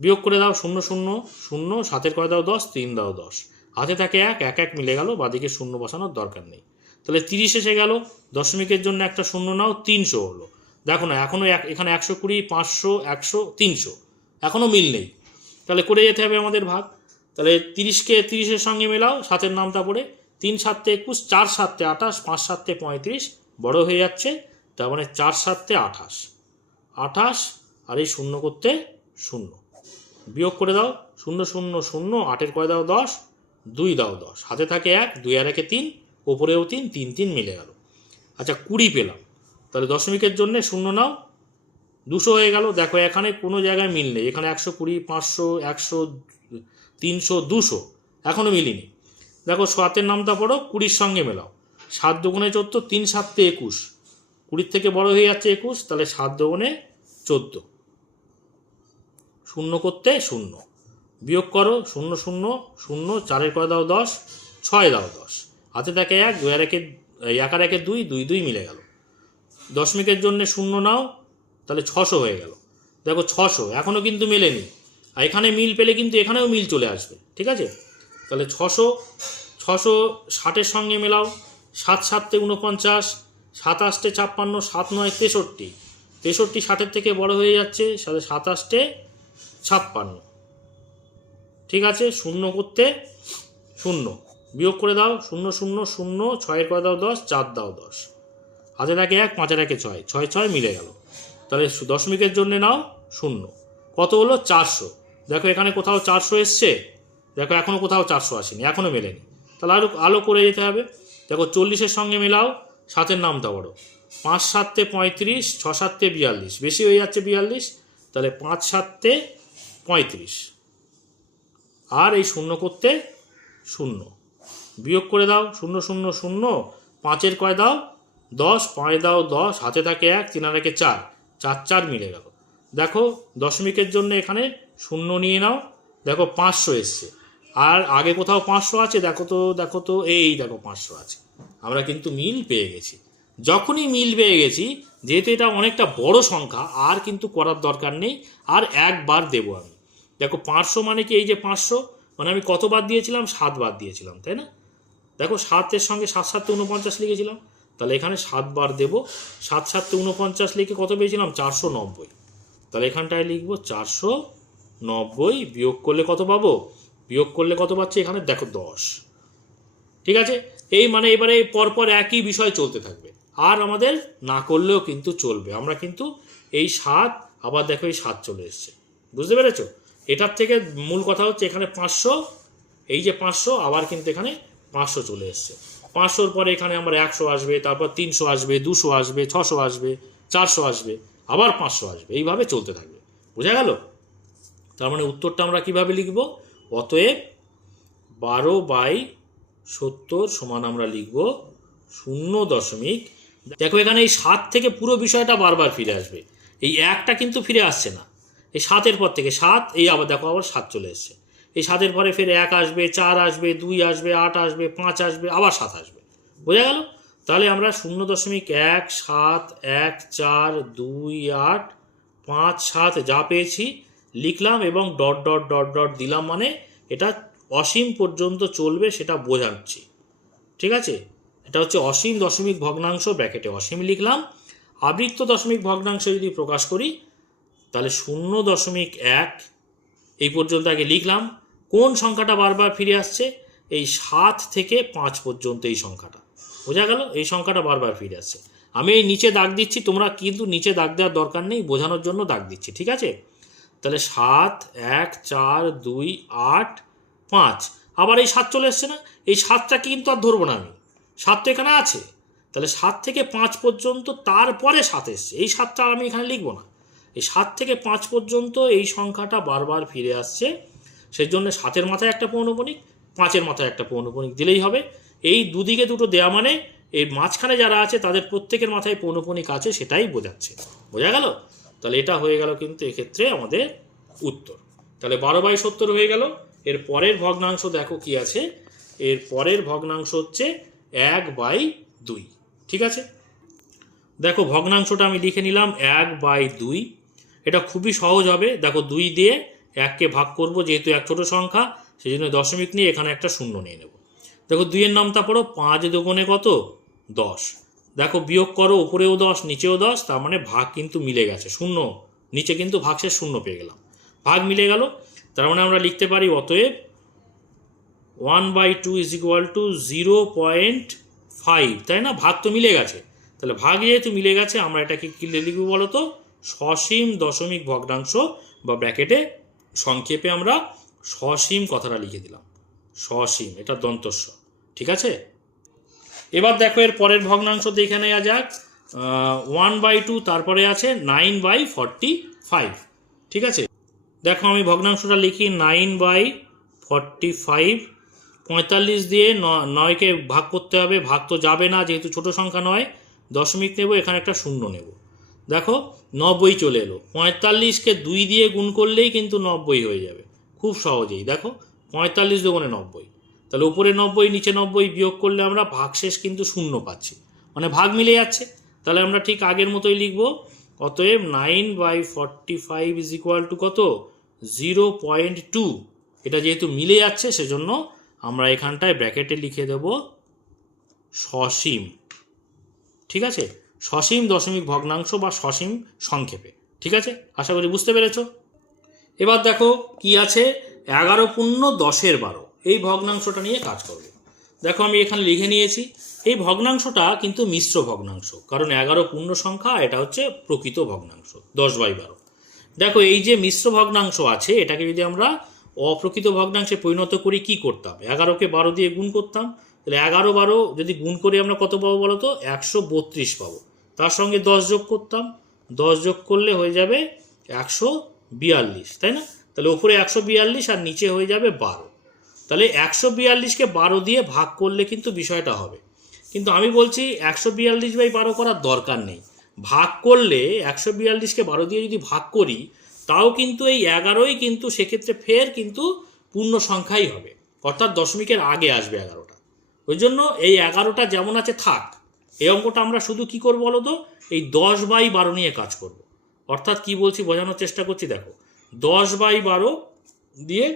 বিয়োগ করে দাও 0 0 0, 7-এর কয় দাও 10, 3 দাও 10, হাতে থাকে 1 1 1 মিলে গেল, বাদিকে শূন্য বসানোর দরকার নেই। তাহলে 30 এসে গেল, দশমিকের জন্য একটা শূন্য নাও, 300 হলো। দেখো না এখনও এখানে 120, 500, 100, 300, এখনও মিল নেই, তাহলে করে যেতে হবে আমাদের ভাগ। তাহলে 30কে 30-এর সঙ্গে মেলাও, 7-এর নামটা পড়ে, 3 7 21, 4 7 28, 5 7 35, বড় হয়ে যাচ্ছে, তার মানে 4 7 28, 28, আর এই শূন্য করতে 0, বিয়োগ করে দাও 0 0 0, 8-এর কয় দাও 10, 2 দাও 10, হাতে থাকে 1, 2 আর 1 3, ওপরেও 3, 3 3 মিলে গেল। আচ্ছা 20 পেলাম, তাহলে দশমিকের জন্য শূন্য নাও, 200 হয়ে গেল। দেখো এখানে কোনো জায়গায় মিল নেই, এখানে 120, 500, 100, 300, 200, এখনও মিলিনি। দেখো 7-এর নামটা পড়ো, 20-র সঙ্গে মেলাও, 7 2 14, 3 7 21, 20 থেকে বড় হয়ে যাচ্ছে 21, তাহলে 7 2 14, শূন্য করতে 0, বিয়োগ করো 0 0 0, 4-এর কয় দাও 10, 6 দাও 10, হাতে থাকে 1, 2 আর 1 2, 2 2 মিলে গেল। দশমিকের জন্য শূন্য নাও, তাহলে 600 হয়ে গেল। দেখো 600 এখনও কিন্তু মেলেনি, আর এখানে মিল পেলে কিন্তু এখানেও মিল চলে আসবে, ঠিক আছে। তাহলে 600 60-এর সঙ্গে মেলাও, 7 7 49, 7 8 56, 7 9 63, 63 60-এর থেকে বড় হয়ে যাচ্ছে, 7 8 56, ঠিক আছে। শূন্য করতে 0, বিয়োগ করে দাও 0 0 0, 6-এর কয় দাও 10, 4 দাও 10, হাতে থাকে 1, 5 আর 1 6, 6 6 মিলে গেল। তাহলে দশমিকের জন্য নাও 0, কত হলো 400। দেখো এখানে কোথাও 400 এসছে, দেখো এখনও কোথাও 400 আসেনি, এখনও মেলেনি, তাহলে আরও আলো করে যেতে হবে। দেখো 40-এর সঙ্গে মেলাও, 7-এর নামটা বড়, 5 7 35, 6 7 42, বেশি হয়ে যাচ্ছে 42, তাহলে 5 7 35, আর এই শূন্য করতে 0, বিয়োগ করে দাও 0 0 0, 5-এর কয় দাও 10, 5 দাও 10, হাতে থাকে 1, 3 আর 1 4, 4 4 মিলে গেল। দেখো দশমিকের জন্য এখানে 0 নিয়ে নাও, দেখো 500 এসছে, আর আগে কোথাও 500 আছে, দেখো তো এই দেখো 500 আছে, আমরা কিন্তু মিল পেয়ে গেছি। যখনই মিল পেয়ে গেছি, যেহেতু এটা অনেকটা বড় সংখ্যা, আর কিন্তু করার দরকার নেই, আর একবার দেবো আমি। দেখো 500 মানে কি, এই যে 500 মানে আমি কত বাদ দিয়েছিলাম, 7 বাদ দিয়েছিলাম, তাই না। দেখো 7-এর সঙ্গে 7 7 49 লিখেছিলাম, তাহলে এখানে 7 বার দেবো, 7 7 49 লিখে কত পেয়েছিলাম 490, তাহলে এখানটায় লিখবো 490, বিয়োগ করলে কত পাবো, বিয়োগ করলে কত পাচ্ছি এখানে দেখো 10, ঠিক আছে। এই মানে এবারে পরপর একই বিষয় চলতে থাকবে, আর আমাদের না করলেও কিন্তু চলবে, আমরা কিন্তু এই 7, আবার দেখো এই 7 চলে এসছে, বুঝতে পেরেছো। এটার থেকে মূল কথা হচ্ছে এখানে 500, এই যে 500, আবার কিন্তু এখানে 500 চলে এসছে, 500-র পরে এখানে আমার 100 আসবে, তারপর 300 আসবে, 200 আসবে, 600 আসবে, 400 আসবে, আবার 500 আসবে, এইভাবে চলতে থাকবে, বোঝা গেল। তার মানে উত্তরটা আমরা কিভাবে লিখব, অতএব 12/70 সমান আমরা লিখব 0. দেখো এখানে এই 7 থেকে পুরো বিষয়টা বারবার ফিরে আসবে, এই 1টা কিন্তু ফিরে আসছে না, এই 7-এর পর থেকে 7, এই আবার দেখো আবার 7 চলে এসছে, এই 7-এর পরে ফের 1 আসবে, 4 আসবে, 2 আসবে, 8 আসবে, 5 আসবে, আবার 7 আসবে, বোঝা গেল। তাহলে আমরা 0.1 7 1 4 2 8 5 7 যা পেয়েছি লিখলাম, এবং ডট ডট ডট ডট দিলাম, মানে এটা অসীম পর্যন্ত চলবে সেটা বোঝাচ্ছি, ঠিক আছে। এটা হচ্ছে অসীম দশমিক ভগ্নাংশ, ব্র্যাকেটে অসীম লিখলাম। আবৃত্ত দশমিক ভগ্নাংশ যদি প্রকাশ করি, তাহলে 0.1 এই পর্যন্ত আগে লিখলাম। কোন সংখ্যাটা বারবার ফিরে আসছে, এই 7 থেকে 5 পর্যন্ত এই সংখ্যাটা, বোঝা গেল, এই সংখ্যাটা বারবার ফিরে আসছে। আমি এই নিচে দাগ দিচ্ছি, তোমরা কিন্তু নিচে দাগ দেওয়ার দরকার নেই, বোঝানোর জন্য দাগ দিচ্ছি, ঠিক আছে। তাহলে 7 1 4 2 8 5, আবার এই 7 চলে এসছে না, এই 7টাকে কিন্তু আর ধরবো না আমি, 7 তো এখানে আছে, তাহলে 7 থেকে 5 পর্যন্ত, তারপরে 7 এসছে, এই 7টা আমি এখানে লিখবো না, এই 7 থেকে 5 পর্যন্ত এই সংখ্যাটা বারবার ফিরে আসছে, সেই জন্য 7-এর মাথায় একটা পৌনঃপুনিক, 5-এর মাথায় একটা পৌনঃপুনিক দিলেই হবে। এই দুদিকে দুটো দেওয়া মানে এই মাঝখানে যারা আছে তাদের প্রত্যেকের মাথায় পৌনঃপুনিক আছে, সেটাই বোঝাচ্ছে। বোঝা গেল? তাহলে এটা হয়ে গেল কিন্তু এক্ষেত্রে আমাদের উত্তর। তাহলে 12/70 হয়ে গেল। এর পরের ভগ্নাংশ দেখো কি আছে, এর পরের ভগ্নাংশ হচ্ছে 1/2। ঠিক আছে, দেখো ভগ্নাংশটা আমি লিখে নিলাম 1/2। এটা খুবই সহজ হবে। দেখো 2 দিয়ে 1কে ভাগ করব, যেহেতু এক ছোট সংখ্যা সেই জন্য দশমিক নিয়ে এখানে একটা শূন্য নিয়ে নেব। দেখো 2-এর নামটা পড়ো, 5 দুগুণে কত? 10। দেখো বিয়োগ করো, উপরেও 10 নিচেও 10, তার মানে ভাগ কিন্তু মিলে গেছে, শূন্য নিচে কিন্তু ভাগশেষ শূন্য পেয়ে গেলাম, ভাগ মিলে গেল। তার মানে আমরা লিখতে পারি অতএব 1/2 = 0.5, তাই না? ভাগ তো মিলে গেছে, তাহলে ভাগ যেহেতু মিলে গেছে আমরা এটাকে কি লিখব বলো তো? সসীম দশমিক ভগ্নাংশ, বা ব্র্যাকেটে সংক্ষেপে আমরা সসীম কথাটা লিখে দিলাম, সসীম, এটা দন্তস্ব। ঠিক আছে, এবার দেখো এর পরের ভগ্নাংশ দেখে নেওয়া যাক। 1/2, তারপরে আছে 9/45। ঠিক আছে, দেখো আমি ভগ্নাংশটা লিখি 9/45। 45 দিয়ে 9কে ভাগ করতে হবে, ভাগ তো যাবে না যেহেতু ছোট সংখ্যা নয়, দশমিক নেব, এখানে একটা শূন্য নেব। দেখো 90 চলে এলো। 45কে 2 দিয়ে গুণ করলেই কিন্তু 90 হয়ে যাবে, খুব সহজেই। দেখো 45 দুগুণে 90, তাহলে উপরে 90 নিচে 90 বিয়োগ করলে আমরা ভাগশেষ কিন্তু শূন্য পাচ্ছি, মানে ভাগ মিলে যাচ্ছে। তাহলে আমরা ঠিক আগের মতোই লিখব, অতএব 9/45 = কত? 0.2। এটা যেহেতু মিলে যাচ্ছে সেজন্য আমরা এখানটায় ব্র্যাকেটে লিখে দেব সসীম। ঠিক আছে, সসীম দশমিক ভগ্নাংশ বা সসীম সংক্ষেপে। ঠিক আছে, আশা করি বুঝতে পেরেছ। এবার দেখো কি আছে, 11×10^12 এই ভগ্নাংশটা নিয়ে কাজ করব। দেখো আমি এখানে লিখে নিয়েছি, এই ভগ্নাংশটা কিন্তু মিশ্র ভগ্নাংশ, কারণ 11 পূর্ণ সংখ্যা, এটা হচ্ছে প্রকৃত ভগ্নাংশ 10/12। দেখো এই যে মিশ্র ভগ্নাংশ আছে, এটাকে যদি আমরা অপ্রকৃত ভগ্নাংশে পরিণত করি কি করতাম? 11কে 12 দিয়ে গুণ করতাম, তাহলে 11-12 যদি গুণ করে আমরা কত পাবো বলো তো? 132 পাবো। তার সঙ্গে 10 যোগ করতাম, 10 যোগ করলে হয়ে যাবে 142, তাই না? তাহলে উপরে 142 আর নিচে হয়ে যাবে 12। তাহলে 142কে 12 দিয়ে ভাগ করলে কিন্তু বিষয়টা হবে, কিন্তু আমি বলছি 142/12 করার দরকার নেই। ভাগ করলে 142কে 12 দিয়ে যদি ভাগ করি তাও কিন্তু এই 11ই কিন্তু সেক্ষেত্রে ফের কিন্তু পূর্ণ সংখ্যাই হবে, অর্থাৎ দশমিকের আগে আসবে 11টা। ওই জন্য এই 11টা যেমন আছে থাক। এই অঙ্কটা আমরা শুধু কি করব বলো তো? এই 10/12 নিয়ে কাজ করব। অর্থাৎ কি বলছি বোঝানোর চেষ্টা করছি। দেখো 10/12 দিয়ে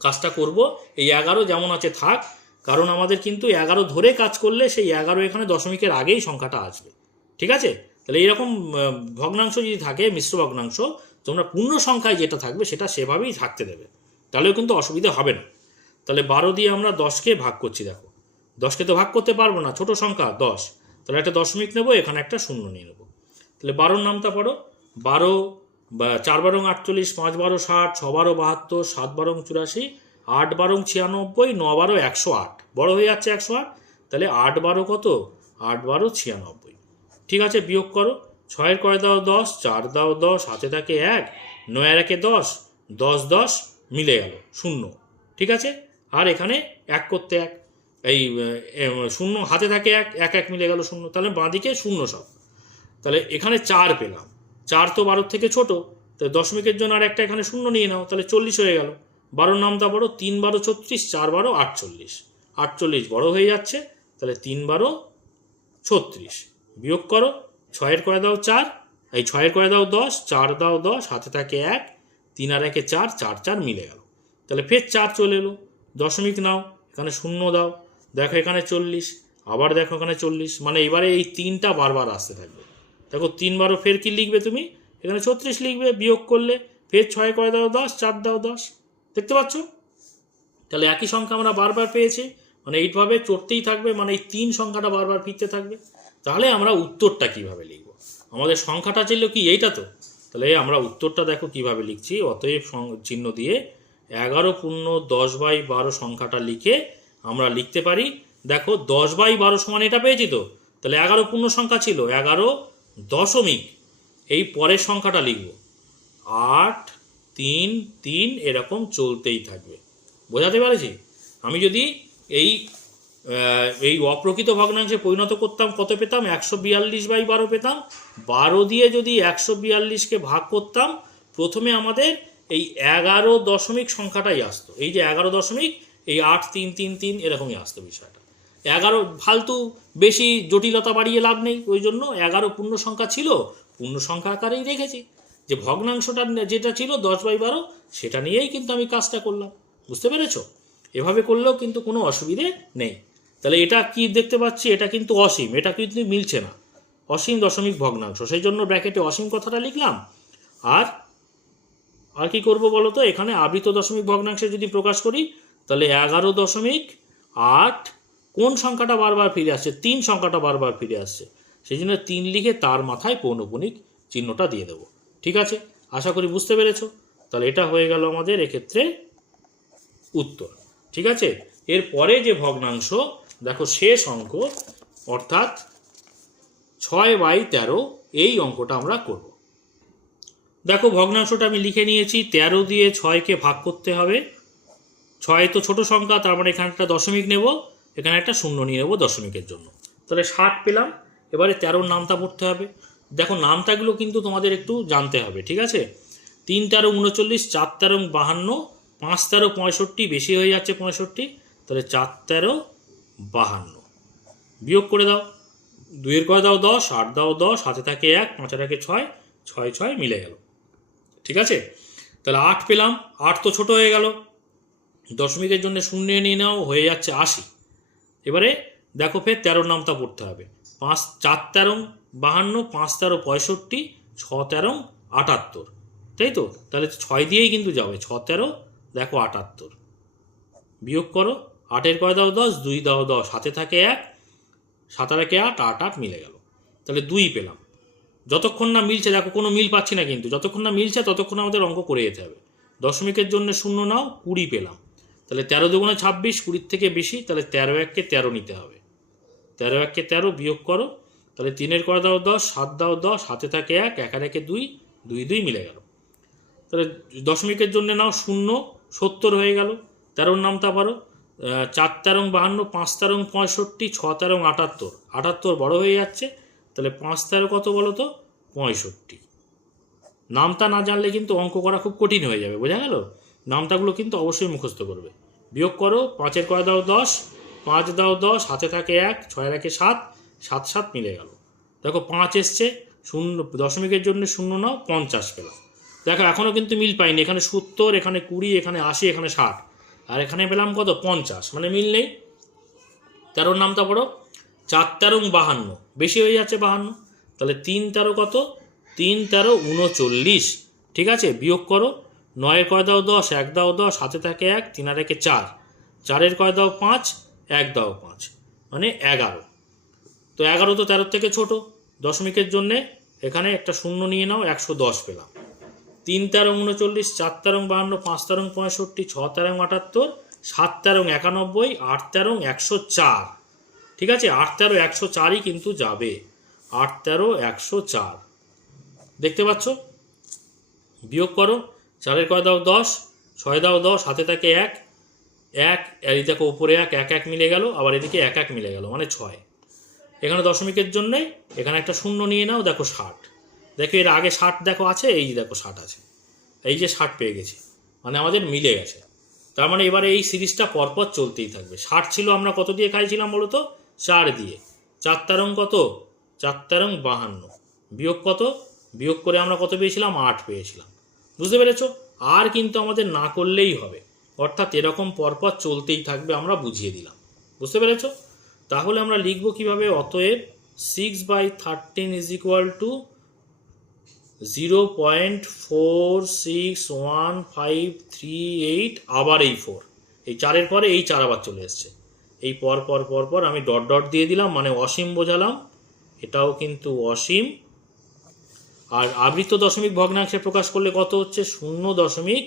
কাজটা করব, এই 11 যেমন আছে থাক, কারণ আমাদের কিন্তু 11 ধরে কাজ করলে সেই 11 এখানে দশমিকের আগেই সংখ্যাটা আসবে। ঠিক আছে, তাহলে এইরকম ভগ্নাংশ যদি থাকে, মিশ্র ভগ্নাংশ, তোমরা পূর্ণ সংখ্যায় যেটা থাকবে সেটা সেভাবেই থাকতে দেবে, তাহলেও কিন্তু অসুবিধা হবে না। তাহলে 12 দিয়ে আমরা 10কে ভাগ করছি। দেখো 10কে তো ভাগ করতে পারবো না, ছোট সংখ্যা 10, তাহলে একটা দশমিক নেব, এখানে একটা শূন্য নিয়ে নেব। তাহলে 12-র নামটা পড়ো, 12 4-12 48, 5-12 60, 6-12 72, 7-12 84, 8-12 96, 9-12 108, বড় হয়ে যাচ্ছে 108। তাহলে 8-12 কত? 8-12 96। ঠিক আছে, বিয়োগ করো, 6-এর করে দাও 10, 4 দাও 10, হাতে থাকে 1, 9-এর 1-এ 10, 10 10 মিলে গেল শূন্য। ঠিক আছে, আর এখানে 1 করতে 1, এই শূন্য হাতে থাকে 1, 1 1 মিলে গেল শূন্য, তাহলে বাঁদিকে শূন্য সব। তাহলে এখানে 4 পেলাম, 4 তো 12 থেকে ছোট, তাহলে দশমিকের জন্য আর একটা এখানে শূন্য নিয়ে নাও, তাহলে 40 হয়ে গেল। 12-র নামটা বড়, 3-12 36, 4-12 48, 48 বড় হয়ে যাচ্ছে, তাহলে 3-12 36। বিয়োগ করো, 6-এর করে দাও 4, এই 6-এর করে দাও 10, 4 দাও 10, হাতে থাকে 1, 3 আর 1-এ 4, 4 4 মিলে গেল। তাহলে ফের 4 চলে এলো, দশমিক নাও, এখানে শূন্য দাও, দেখো এখানে 40, আবার দেখো এখানে 40, মানে এবারে এই 3টা বারবার আসতে থাকবে। দেখো 3-12 ফের কি লিখবে তুমি? এখানে 36 লিখবে, বিয়োগ করলে ফের 6 করে দাও 10, 4 দাও 10, দেখতে পাচ্ছ? তাহলে একই সংখ্যা আমরা বারবার পেয়েছি, মানে এইভাবে চড়তেই থাকবে, মানে এই 3 সংখ্যাটা বারবার ফিরতে থাকবে। তাহলে আমরা উত্তরটা কিভাবে লিখব? আমাদের সংখ্যাটা ছিল কি এইটা তো, তাহলে আমরা উত্তরটা দেখো কিভাবে লিখছি। অতএব চিহ্ন দিয়ে 11×10/12 সংখ্যাটা লিখে আমরা লিখতে পারি, দেখো 10/12 সমান এটা পেয়েছি তো, তাহলে 11 পূর্ণ সংখ্যা ছিল, 11 দশমিক এই পরের সংখ্যাটা লিখব 8 3 3 এরকম চলতেই থাকবে। বোঝাতে পারছি? আমি যদি এই অপ্রকৃত ভগ্নাংশে পরিণত করতাম কত পেতাম? 142/12 পেতাম। 12 দিয়ে যদি 142কে ভাগ করতাম, প্রথমে আমাদের এই 11 দশমিক সংখ্যাটাই আসতো। এই যে 11 দশমিক, এই 8 3 3 3 এরকমই আসতো বিষয়টা। 11 ফালতু বেশি জটিলতা বাড়িয়ে লাভ নেই, ওই জন্য 11 পূর্ণ সংখ্যা ছিল, পূর্ণ সংখ্যা আকারেই রেখেছি। যে ভগ্নাংশটা যেটা ছিল 10/12 সেটা নিয়েই কিন্তু আমি কাজটা করলাম। বুঝতে পেরেছ? এভাবে করলেও কিন্তু কোনো অসুবিধে নেই। তাহলে এটা কি দেখতে পাচ্ছি? এটা কিন্তু অসীম, এটা কিন্তু মিলছে না, অসীম দশমিক ভগ্নাংশ, সেই জন্য ব্র্যাকেটে অসীম কথাটা লিখলাম। আর কি করব বলো তো? এখানে আবৃত দশমিক ভগ্নাংশে যদি প্রকাশ করি, তাহলে 11.8 কোন সংখ্যাটা বারবার ফিরে আসছে? 3 সংখ্যাটা বারবার ফিরে আসছে, সেই জন্য 3 লিখে তার মাথায় পৌনঃপুনিক চিহ্নটা দিয়ে দেবো। ঠিক আছে, আশা করি বুঝতে পেরেছো। তাহলে এটা হয়ে গেল আমাদের এক্ষেত্রে উত্তর। ঠিক আছে, এরপরে যে ভগ্নাংশ দেখো, শেষ অঙ্ক, অর্থাৎ 6/13, এই অঙ্কটা আমরা করব। দেখো ভগ্নাংশটা আমি লিখে নিয়েছি। 13 দিয়ে 6কে ভাগ করতে হবে। 6 তো ছোট সংখ্যা, তার মানে এখানে একটা দশমিক নেব, এখানে একটা শূন্য নিয়ে নেবো দশমিকের জন্য। তাহলে 60 পেলাম। এবারে 13 নামতা পড়তে হবে। দেখো নামতাগুলো কিন্তু তোমাদের একটু জানতে হবে। ঠিক আছে, 3 13 39, 4 13 52, 5 13 65, বেশি হয়ে যাচ্ছে 65, তাহলে 4 13 52। বিয়োগ করে দাও, 2 করে দাও 10, 8 দাও 10, হাতে থাকে 1, 5 থাকে 6, 6 6 মিলে গেল। ঠিক আছে, তাহলে 8 পেলাম। 8 তো ছোট হয়ে গেল, দশমিকের জন্য শূন্য নিয়ে নাও, হয়ে যাচ্ছে 80। এবারে দেখো ফের 13 নামতা পড়তে হবে। 4 13 52, 5 13 65, 6 13 78, তাই তো? তাহলে 6 দিয়েই কিন্তু যাবে, 6 13 দেখো 78। বিয়োগ করো, 8 করে দাও 10, 2 দাও 10, হাতে থাকে 1, 7 8 8, 8 8 মিলে গেল। তাহলে 2 পেলাম। যতক্ষণ না মিলছে, দেখো কোনো মিল পাচ্ছি না কিন্তু, যতক্ষণ না মিলছে ততক্ষণ আমাদের অঙ্ক করে যেতে হবে। দশমিকের জন্য শূন্য নাও, 20 পেলাম। তাহলে 13 দুগুণে 26, 20 থেকে বেশি, তাহলে 13 1কে 13 নিতে হবে। 13 1কে 13, বিয়োগ করো, তাহলে 3 করে দাও 10, 7 দাও 10, হাতে থাকে 1, 1 1 2, 2 2 মিলে গেল। তাহলে দশমিকের জন্য নাও শূন্য, 70 হয়ে গেল। 13 নামতা পারো, 4 13 52, 5 13 65, 6 13 78, 78 বড় হয়ে যাচ্ছে, তাহলে 5 13 কত বলো তো? 65। নামতা না জানলে কিন্তু অঙ্ক করা খুব কঠিন হয়ে যাবে, বোঝা গেল? নামতাগুলো কিন্তু অবশ্যই মুখস্থ করবে। বিয়োগ করো, 5 করে দাও 10, 5 দাও 10, হাতে থাকে 1, 6 1 7, 7 7 মিলে গেল। দেখো 5 এসছে, শূন্য দশমিকের জন্য শূন্য নাও, 50 পেলাম। দেখো এখনও কিন্তু মিল পাইনি, এখানে 70, এখানে 20, এখানে 80, এখানে 60, আর এখানে পেলাম কত? 50, মানে মিল নেই। 13 নামতা পড়ো, 4 13 52, বেশি হয়ে যাচ্ছে 52, তাহলে 3 13 কত? 3 13 39। ঠিক আছে, বিয়োগ করো, 9 করে দাও 10, 1 দাও 10, হাতে থাকে 1, 3 আর 1 4, 4 করে দাও 5, 1 দাও 5, মানে 11। তো 11 তো 13 থেকে ছোট, দশমিকের জন্যে এখানে একটা শূন্য নিয়ে নাও, 110 পেলাম। 3 13 39, 4 13 52, 5 13 65, 6 13 78, 7 13 91, 8 13 104। ঠিক আছে, 8 13 104ই কিন্তু যাবে, 8 13 104। দেখতে পাচ্ছ? বিয়োগ করো, 4 করে দাও 10, 6 দাও 10, হাতে থাকে 1, 1 এই দেখো উপরে 1, 1 1 মিলে গেল, আবার এদিকে 1 1 মিলে গেল, মানে 6। এখানে দশমিকের জন্যে এখানে একটা শূন্য নিয়ে নাও, দেখো 60। দেখো এর আগে 60 দেখো আছে, এই যে দেখো 60 আছে, এই যে 60 পেয়ে গেছি, মানে আমাদের মিলে গেছে। তার মানে এবারে এই সিরিজটা পরপর চলতেই থাকবে। 60 ছিল, আমরা কত দিয়ে খাইছিলাম বলো তো? 4 দিয়ে। 4 13 কত? 4 13 52, বিয়োগ কত? বিয়োগ করে আমরা কত পেয়েছিলাম? 8 পেয়েছিলাম। বুঝতে পেরেছো? আর কিন্তু আমাদের না করলেই হবে, অর্থাৎ এরকম পরপর চলতেই থাকবে, আমরা বুঝিয়ে দিলাম। বুঝতে পেরেছো? তাহলে আমরা লিখব কিভাবে? অতএব 6/13 ইজ ইকুয়াল টু 0.46153, আবার এই 4, এই 4-এর পরে এই 4 আবার চলে এসছে, এই পর পর পর পর আমি ডট ডট দিয়ে দিলাম, মানে অসীম বোঝালাম। এটাও কিন্তু অসীম। আর আবৃত দশমিক ভগ্নাংশে প্রকাশ করলে কত হচ্ছে? 0.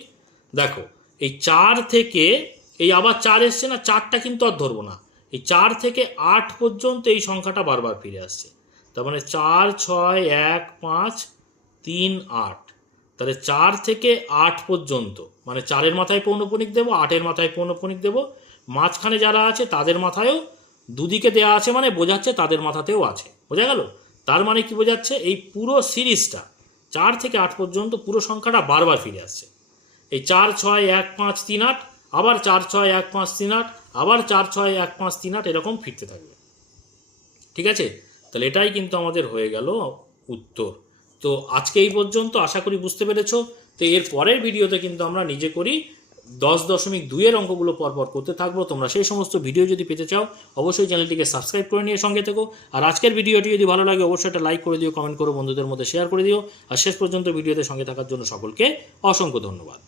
দেখো এই 4 থেকে এই আবার 4 এসছে না, 4টা কিন্তু আর ধরবো না, এই 4 থেকে 8 পর্যন্ত এই সংখ্যাটা বারবার ফিরে আসছে, তার মানে 4 6 1 5 3 8, তাহলে 4 থেকে 8 পর্যন্ত, মানে 4-এর মাথায় পৌনঃপুনিক দেবো, 8-এর মাথায় পৌনঃপুনিক দেবো, মাঝখানে যারা আছে তাদের মাথায়ও দুদিকে দেওয়া আছে, মানে বোঝাচ্ছে তাদের মাথাতেও আছে। বোঝা গেল? তার মানে কি বোঝাচ্ছে, এই পুরো সিরিজটা 4 থেকে 8 পর্যন্ত পুরো সংখ্যাটা বারবার ফিরে আসছে। এই 4 6 1 5 3 8, আবার 4 6 1 5 3 8, আবার 4 6 1 5 3 8, এরকম ফিরতে থাকবে। ঠিক আছে? তাহলে এটাই কিন্তু আমাদের হয়ে গেল উত্তর। তো আজকে এই পর্যন্ত, আশা করি বুঝতে পেরেছো। তো এর পরের ভিডিওতে কিন্তু আমরা নিজে করি 10.2 এর অঙ্কগুলো পরপর করতে থাকবো। তোমরা সেই সমস্ত ভিডিও যদি পেতে চাও অবশ্যই চ্যানেলটিকে সাবস্ক্রাইব করে নিয়ে সঙ্গে থেকো। আর আজকের ভিডিওটি যদি ভালো লাগে অবশ্যই একটা লাইক করে দিও, কমেন্ট করো, বন্ধুদের মধ্যে শেয়ার করে দিও। আর শেষ পর্যন্ত ভিডিওতে সঙ্গে থাকার জন্য সকলকে অসংখ্য ধন্যবাদ।